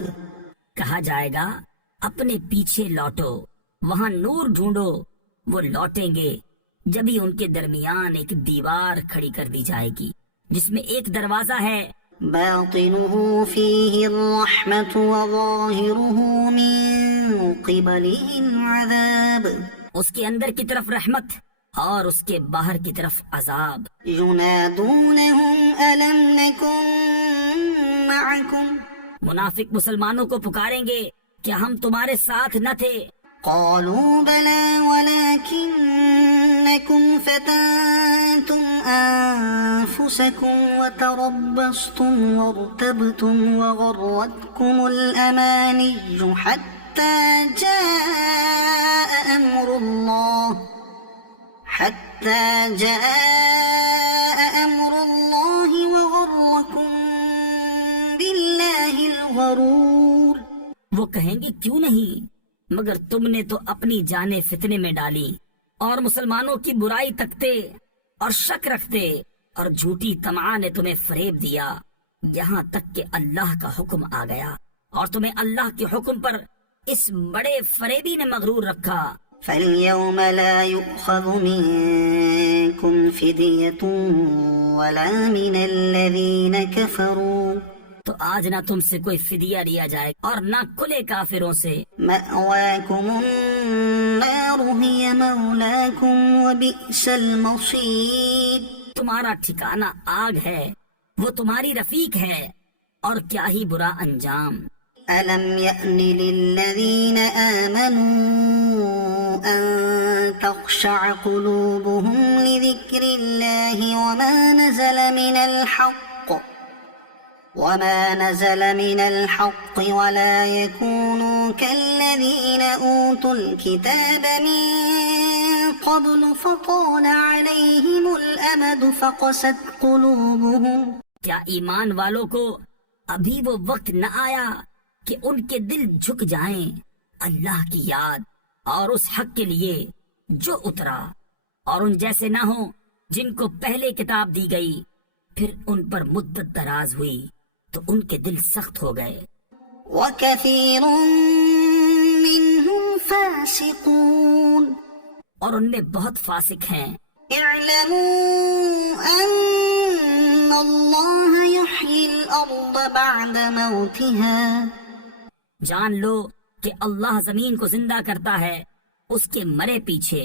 کہا جائے گا اپنے پیچھے لوٹو، وہاں نور ڈھونڈو، وہ لوٹیں گے جبھی ان کے درمیان ایک دیوار کھڑی کر دی جائے گی جس میں ایک دروازہ ہے، باطنه فيه الرحمة وظاهره من قبله العذاب۔ اس کے اندر کی طرف رحمت اور اس کے باہر کی طرف عذاب۔ ينادونهم ألم نكن معكم، منافق مسلمانوں کو پکاریں گے کیا ہم تمہارے ساتھ نہ تھے؟ قالوا بلى ولكنكم فتنتم أنفسكم وتربصتم وارتبتم وغرتكم الأماني حتى جاء أمر الله وغركم بالله الغرور۔ وہ کہیں گے کیوں نہیں، مگر تم نے تو اپنی جانیں فتنے میں ڈالی اور مسلمانوں کی برائی تکتے اور شک رکھتے اور جھوٹی طمع نے تمہیں فریب دیا، یہاں تک کہ اللہ کا حکم آ گیا اور تمہیں اللہ کے حکم پر اس بڑے فریبی نے مغرور رکھا۔ فاليوم لا يؤخذ منكم فدية ولا من الذين كفروا، تو آج نہ تم سے کوئی فدیہ لیا جائے اور نہ کھلے کافروں سے۔ مأواكم النار هي مولاكم وبئس المصير، تمہارا ٹھکانہ آگ ہے، وہ تمہاری رفیق ہے اور کیا ہی برا انجام۔ ألم يأن للذين آمنوا أن تخشع قلوبهم لذكر الله وما نزل من الحق ولا يكونوا كالذين أوتوا الكتاب من قبل فطال عليهم الأمد فقست قلوبهم۔ کیا ایمان والوں کو ابھی وہ وقت نہ آیا کہ ان کے دل جھک جائیں اللہ کی یاد اور اس حق کے لیے جو اترا، اور ان جیسے نہ ہو جن کو پہلے کتاب دی گئی، پھر ان پر مدت دراز ہوئی تو ان کے دل سخت ہو گئے۔ وَكَثِيرٌ مِّنْهُمْ فَاسِقُونَ، اور ان میں بہت فاسق ہیں۔ اعلموا ان اللہ یحیی الارض بعد موتها، جان لو کہ اللہ زمین کو زندہ کرتا ہے اس کے مرے پیچھے۔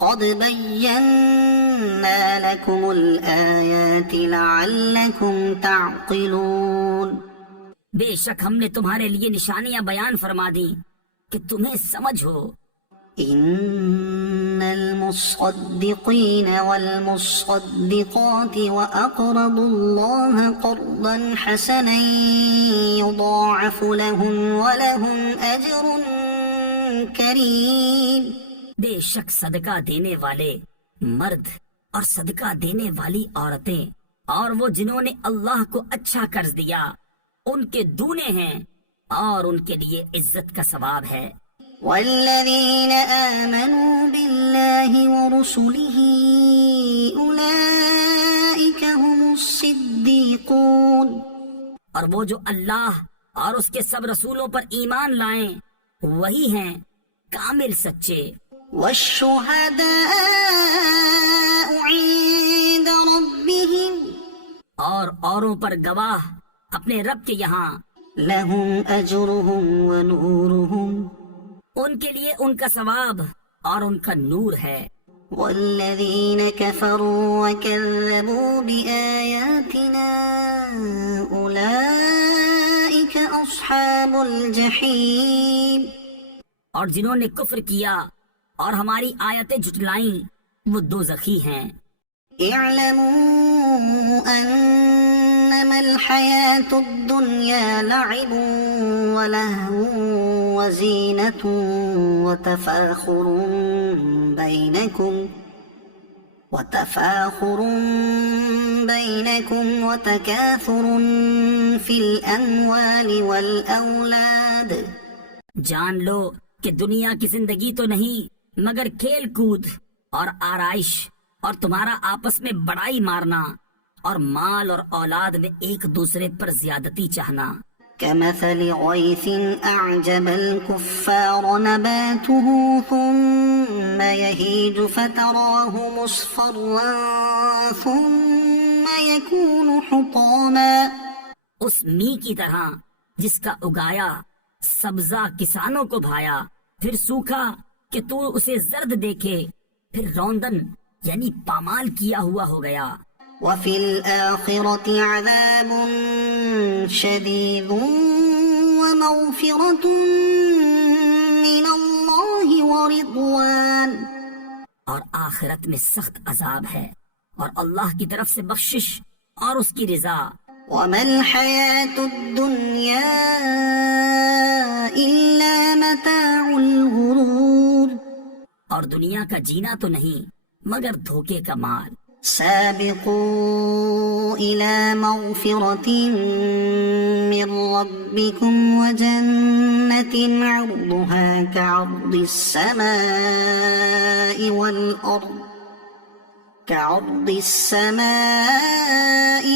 قد بینا لکم الآیات لعلکم تعقلون، بے شک ہم نے تمہارے لیے نشانیاں بیان فرما دی کہ تمہیں سمجھ ہو۔ ان المصدقین والمصدقات واقرضوا اللہ قرضا حسنا یضاعف لهم ولهم اجر کریم، بے شک صدقہ دینے والے مرد اور صدقہ دینے والی عورتیں اور وہ جنہوں نے اللہ کو اچھا قرض دیا ان کے دونے ہیں اور ان کے لیے عزت کا ثواب ہے۔ والذین آمنوا باللہ ورسلہ اولئک هم الصدیقون، اور وہ جو اللہ اور اس کے سب رسولوں پر ایمان لائیں وہی ہیں کامل سچے۔ والشہداء عند ربهم، اور اوروں پر گواہ اپنے رب کے یہاں، لهم اجرهم ونورهم، ان کے لیے ان کا ثواب اور ان کا نور ہے۔ والذین کفروا وکذبوا بآیاتنا اولئک اصحاب الجحیم، اور جنہوں نے کفر کیا اور ہماری آیتیں جھٹلائیں وہ دوزخی ہیں۔ اعلموا انما الحیاة الدنیا لعب ولہو وزینة وتفاخر بینکم وتکاثر فی الاموال والاولاد، جان لو کہ دنیا کی زندگی تو نہیں مگر کھیل کود اور آرائش اور تمہارا آپس میں بڑائی مارنا اور مال اور اولاد میں ایک دوسرے پر زیادتی چاہنا۔ كمثل غيث أعجب الكفار نباته ثم يهيج فتراه مصفرا ثم يكون حطاما، اس می کی طرح جس کا اگایا سبزہ کسانوں کو بھایا، پھر سوکھا کہ تو اسے زرد دیکھے، پھر روندن یعنی پامال کیا ہوا ہو گیا۔ وفي الآخرة عذاب شديد ومغفرة من الله ورضوان، اور آخرت میں سخت عذاب ہے اور اللہ کی طرف سے بخشش اور اس کی رضا۔ وما الحياة الدنيا إلا متاع الغرور، اور دنیا کا جینا تو نہیں مگر دھوکے کا مال۔ سابقوا إلى مغفرة من ربكم وجنة عرضها كعرض السماء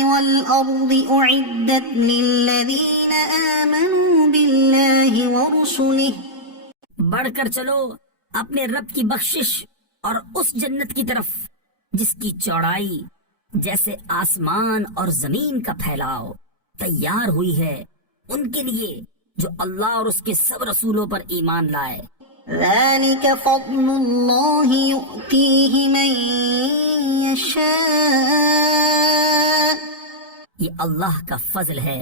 والأرض أعدت للذين آمنوا بالله ورسله، بڑھ کر چلو اپنے رب کی بخشش اور اس جنت کی طرف جس کی چوڑائی جیسے آسمان اور زمین کا پھیلاؤ تیار ہوئی ہے ان کے لیے جو اللہ اور اس کے سب رسولوں پر ایمان لائے۔ ذلك فضل الله يؤتيه من يشاء، یہ اللہ کا فضل ہے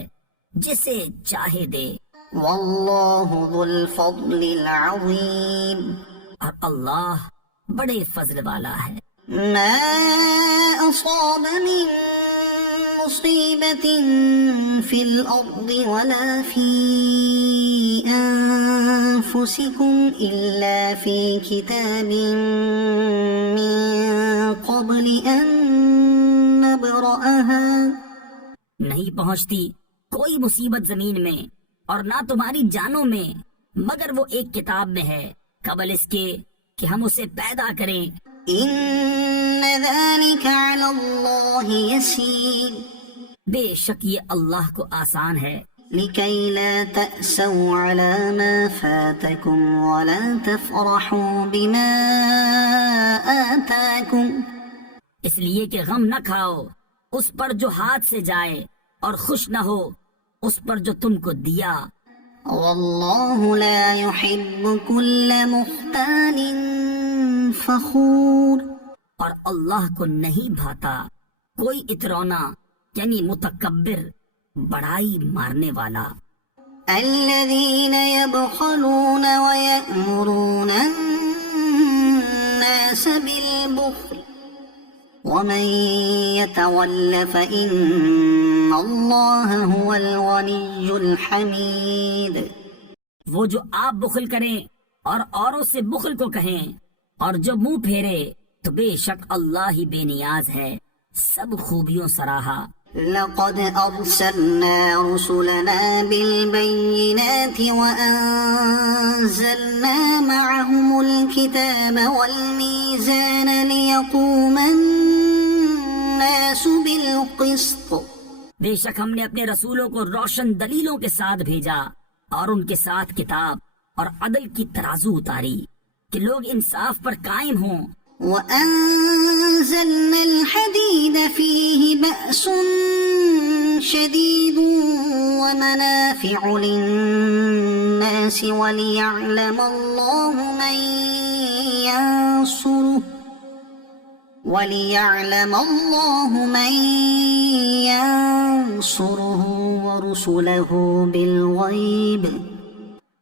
جسے چاہے دے، والله ذو الفضل العظيم، اور اللہ بڑے فضل والا ہے۔ ما أصاب من مصيبة في الأرض ولا في أنفسكم إلا في كتاب من قبل أن نبرأها، نہیں پہنچتی کوئی مصیبت زمین میں اور نہ تمہاری جانوں میں مگر وہ ایک کتاب میں ہے قبل اس کے کہ ہم اسے پیدا کریں۔ إن ذلك على الله يسير بے شک یہ اللہ کو آسان ہے لكي لا تأسوا على ما فاتكم ولا تفرحوا بما آتاكم اس لیے کہ غم نہ کھاؤ اس پر جو ہاتھ سے جائے اور خوش نہ ہو اس پر جو تم کو دیا، والله لا يحب كل مختال فخور اور اللہ کو نہیں بھاتا کوئی اترونا یعنی متکبر بڑائی مارنے والا۔ الذين يبخلون ويأمرون الناس بالبخل ومن يتول فإن الله هو الغني الحميد۔ وہ جو آپ بخل کریں اور اوروں سے بخل کو کہیں اور جو منہ پھیرے تو بے شک اللہ ہی بے نیاز ہے سب خوبیوں سراہا۔ لقد أرسلنا رسلنا بالبينات وأنزلنا معهم الكتاب والميزان ليقوم الناس بالقسط۔ بے شک ہم نے اپنے رسولوں کو روشن دلیلوں کے ساتھ بھیجا اور ان کے ساتھ کتاب اور عدل کی ترازو اتاری کہ لوگ انصاف پر قائم ہوں۔ وأنزلنا الحديد فيه بأس شديد ومنافع للناس وليعلم الله من ينصره ورسله بالغيب۔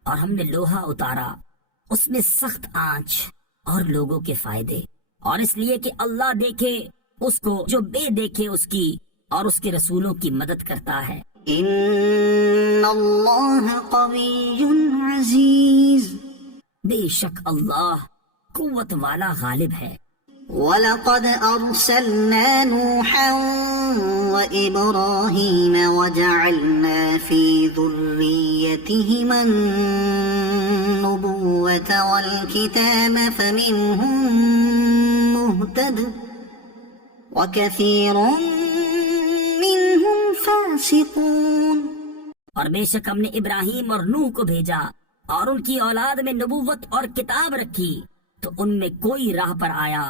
اور ہم نے لوہا اتارا اس میں سخت آنچ اور لوگوں کے فائدے، اور اس لیے کہ اللہ دیکھے اس کو جو بے دیکھے اس کی اور اس کے رسولوں کی مدد کرتا ہے۔ ان اللہ قوی عزیز، بے شک اللہ قوت والا غالب ہے۔ وَلَقَدْ أَرْسَلْنَا نُوحًا وَإِبْرَاهِيمَ وَجَعَلْنَا فِي ذُرِّيَّتِهِمَا النُّبُوَّةَ وَالْكِتَابَ فَمِنْهُم مُّهْتَدٍ وَكَثِيرٌ مِّنْهُمْ فَاسِقُونَ۔ اور بے شک ہم نے ابراہیم اور نوح کو بھیجا اور ان کی اولاد میں نبوت اور کتاب رکھی تو ان میں کوئی راہ پر آیا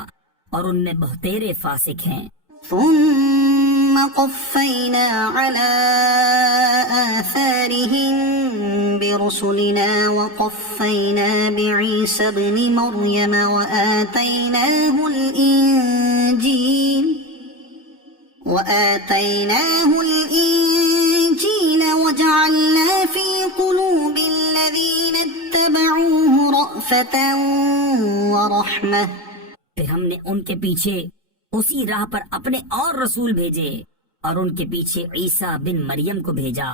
اور ان میں بہتیرے فاسق ہیں۔ ثم قفينا على آثارهم برسلنا وقفينا بعيسى ابن مريم وآتيناه الإنجيل وجعلنا في قلوب الذين اتبعوه رأفة ورحمة۔ پھر ہم نے ان کے پیچھے اسی راہ پر اپنے اور رسول بھیجے اور ان کے پیچھے عیسیٰ بن مریم کو بھیجا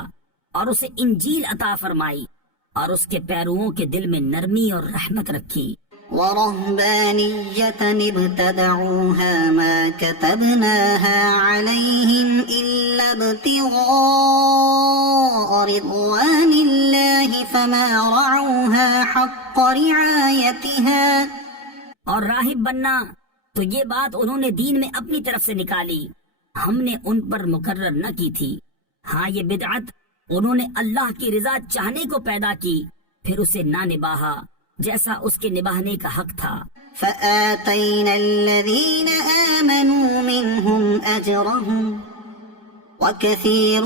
اور اسے انجیل عطا فرمائی اور اس کے پیروؤں کے دل میں نرمی اور رحمت رکھی۔ ورهبانية ابتدعوها ما كتبناها عليهم إلا ابتغاء رضوان الله فما رعوها حق رعايتها۔ اور راہب بننا تو یہ بات انہوں نے دین میں اپنی طرف سے نکالی، ہم نے ان پر مقرر نہ کی تھی۔ ہاں یہ بدعت انہوں نے اللہ کی رضا چاہنے کو پیدا کی پھر اسے نہ نباہا جیسا اس کے نباہنے کا حق تھا۔ فآتينا الذين آمنوا منهم أجرهم وكثير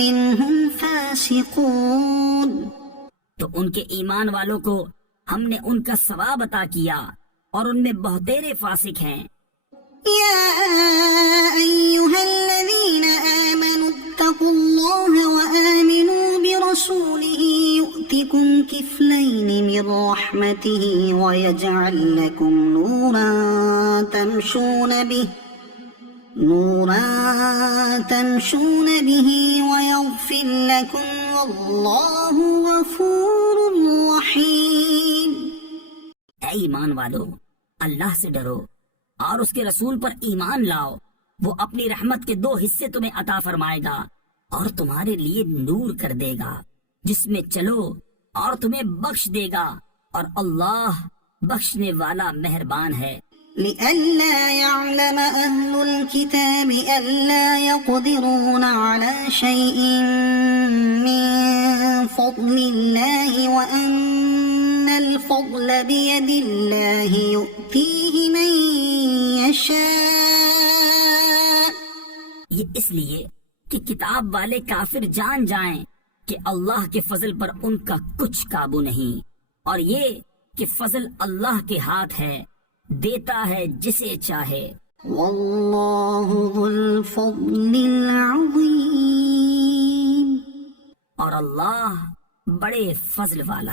منهم فاسقون۔ تو ان کے ایمان والوں کو ہم نے ان کا ثواب عطا کیا اور ان میں بہتیرے فاسق ہیں۔ يا أيها الذين آمنوا اتقوا الله وآمنوا برسوله يؤتكم كفلين من رحمته ويجعل لكم نورا تمشون به ويغفر لكم والله غفور رحيم۔ اے ایمان والو، اللہ سے ڈرو اور اس کے رسول پر ایمان لاؤ، وہ اپنی رحمت کے 2 حصے تمہیں عطا فرمائے گا اور تمہارے لیے نور کر دے گا، جس میں چلو اور تمہیں بخش دے گا، اور اللہ بخشنے والا مہربان ہے۔ لئلا يعلم أهل الكتاب ألا يقدرون على شيء من فضل الله وأن الفضل بيد الله يؤتيه من يشاء۔ یہ اس لیے کہ کتاب والے کافر جان جائیں کہ اللہ کے فضل پر ان کا کچھ قابو نہیں، اور یہ کہ فضل اللہ کے ہاتھ ہے، دیتا ہے جسے چاہے۔ واللہ ذو الفضل العظیم، اور اللہ بڑے فضل والا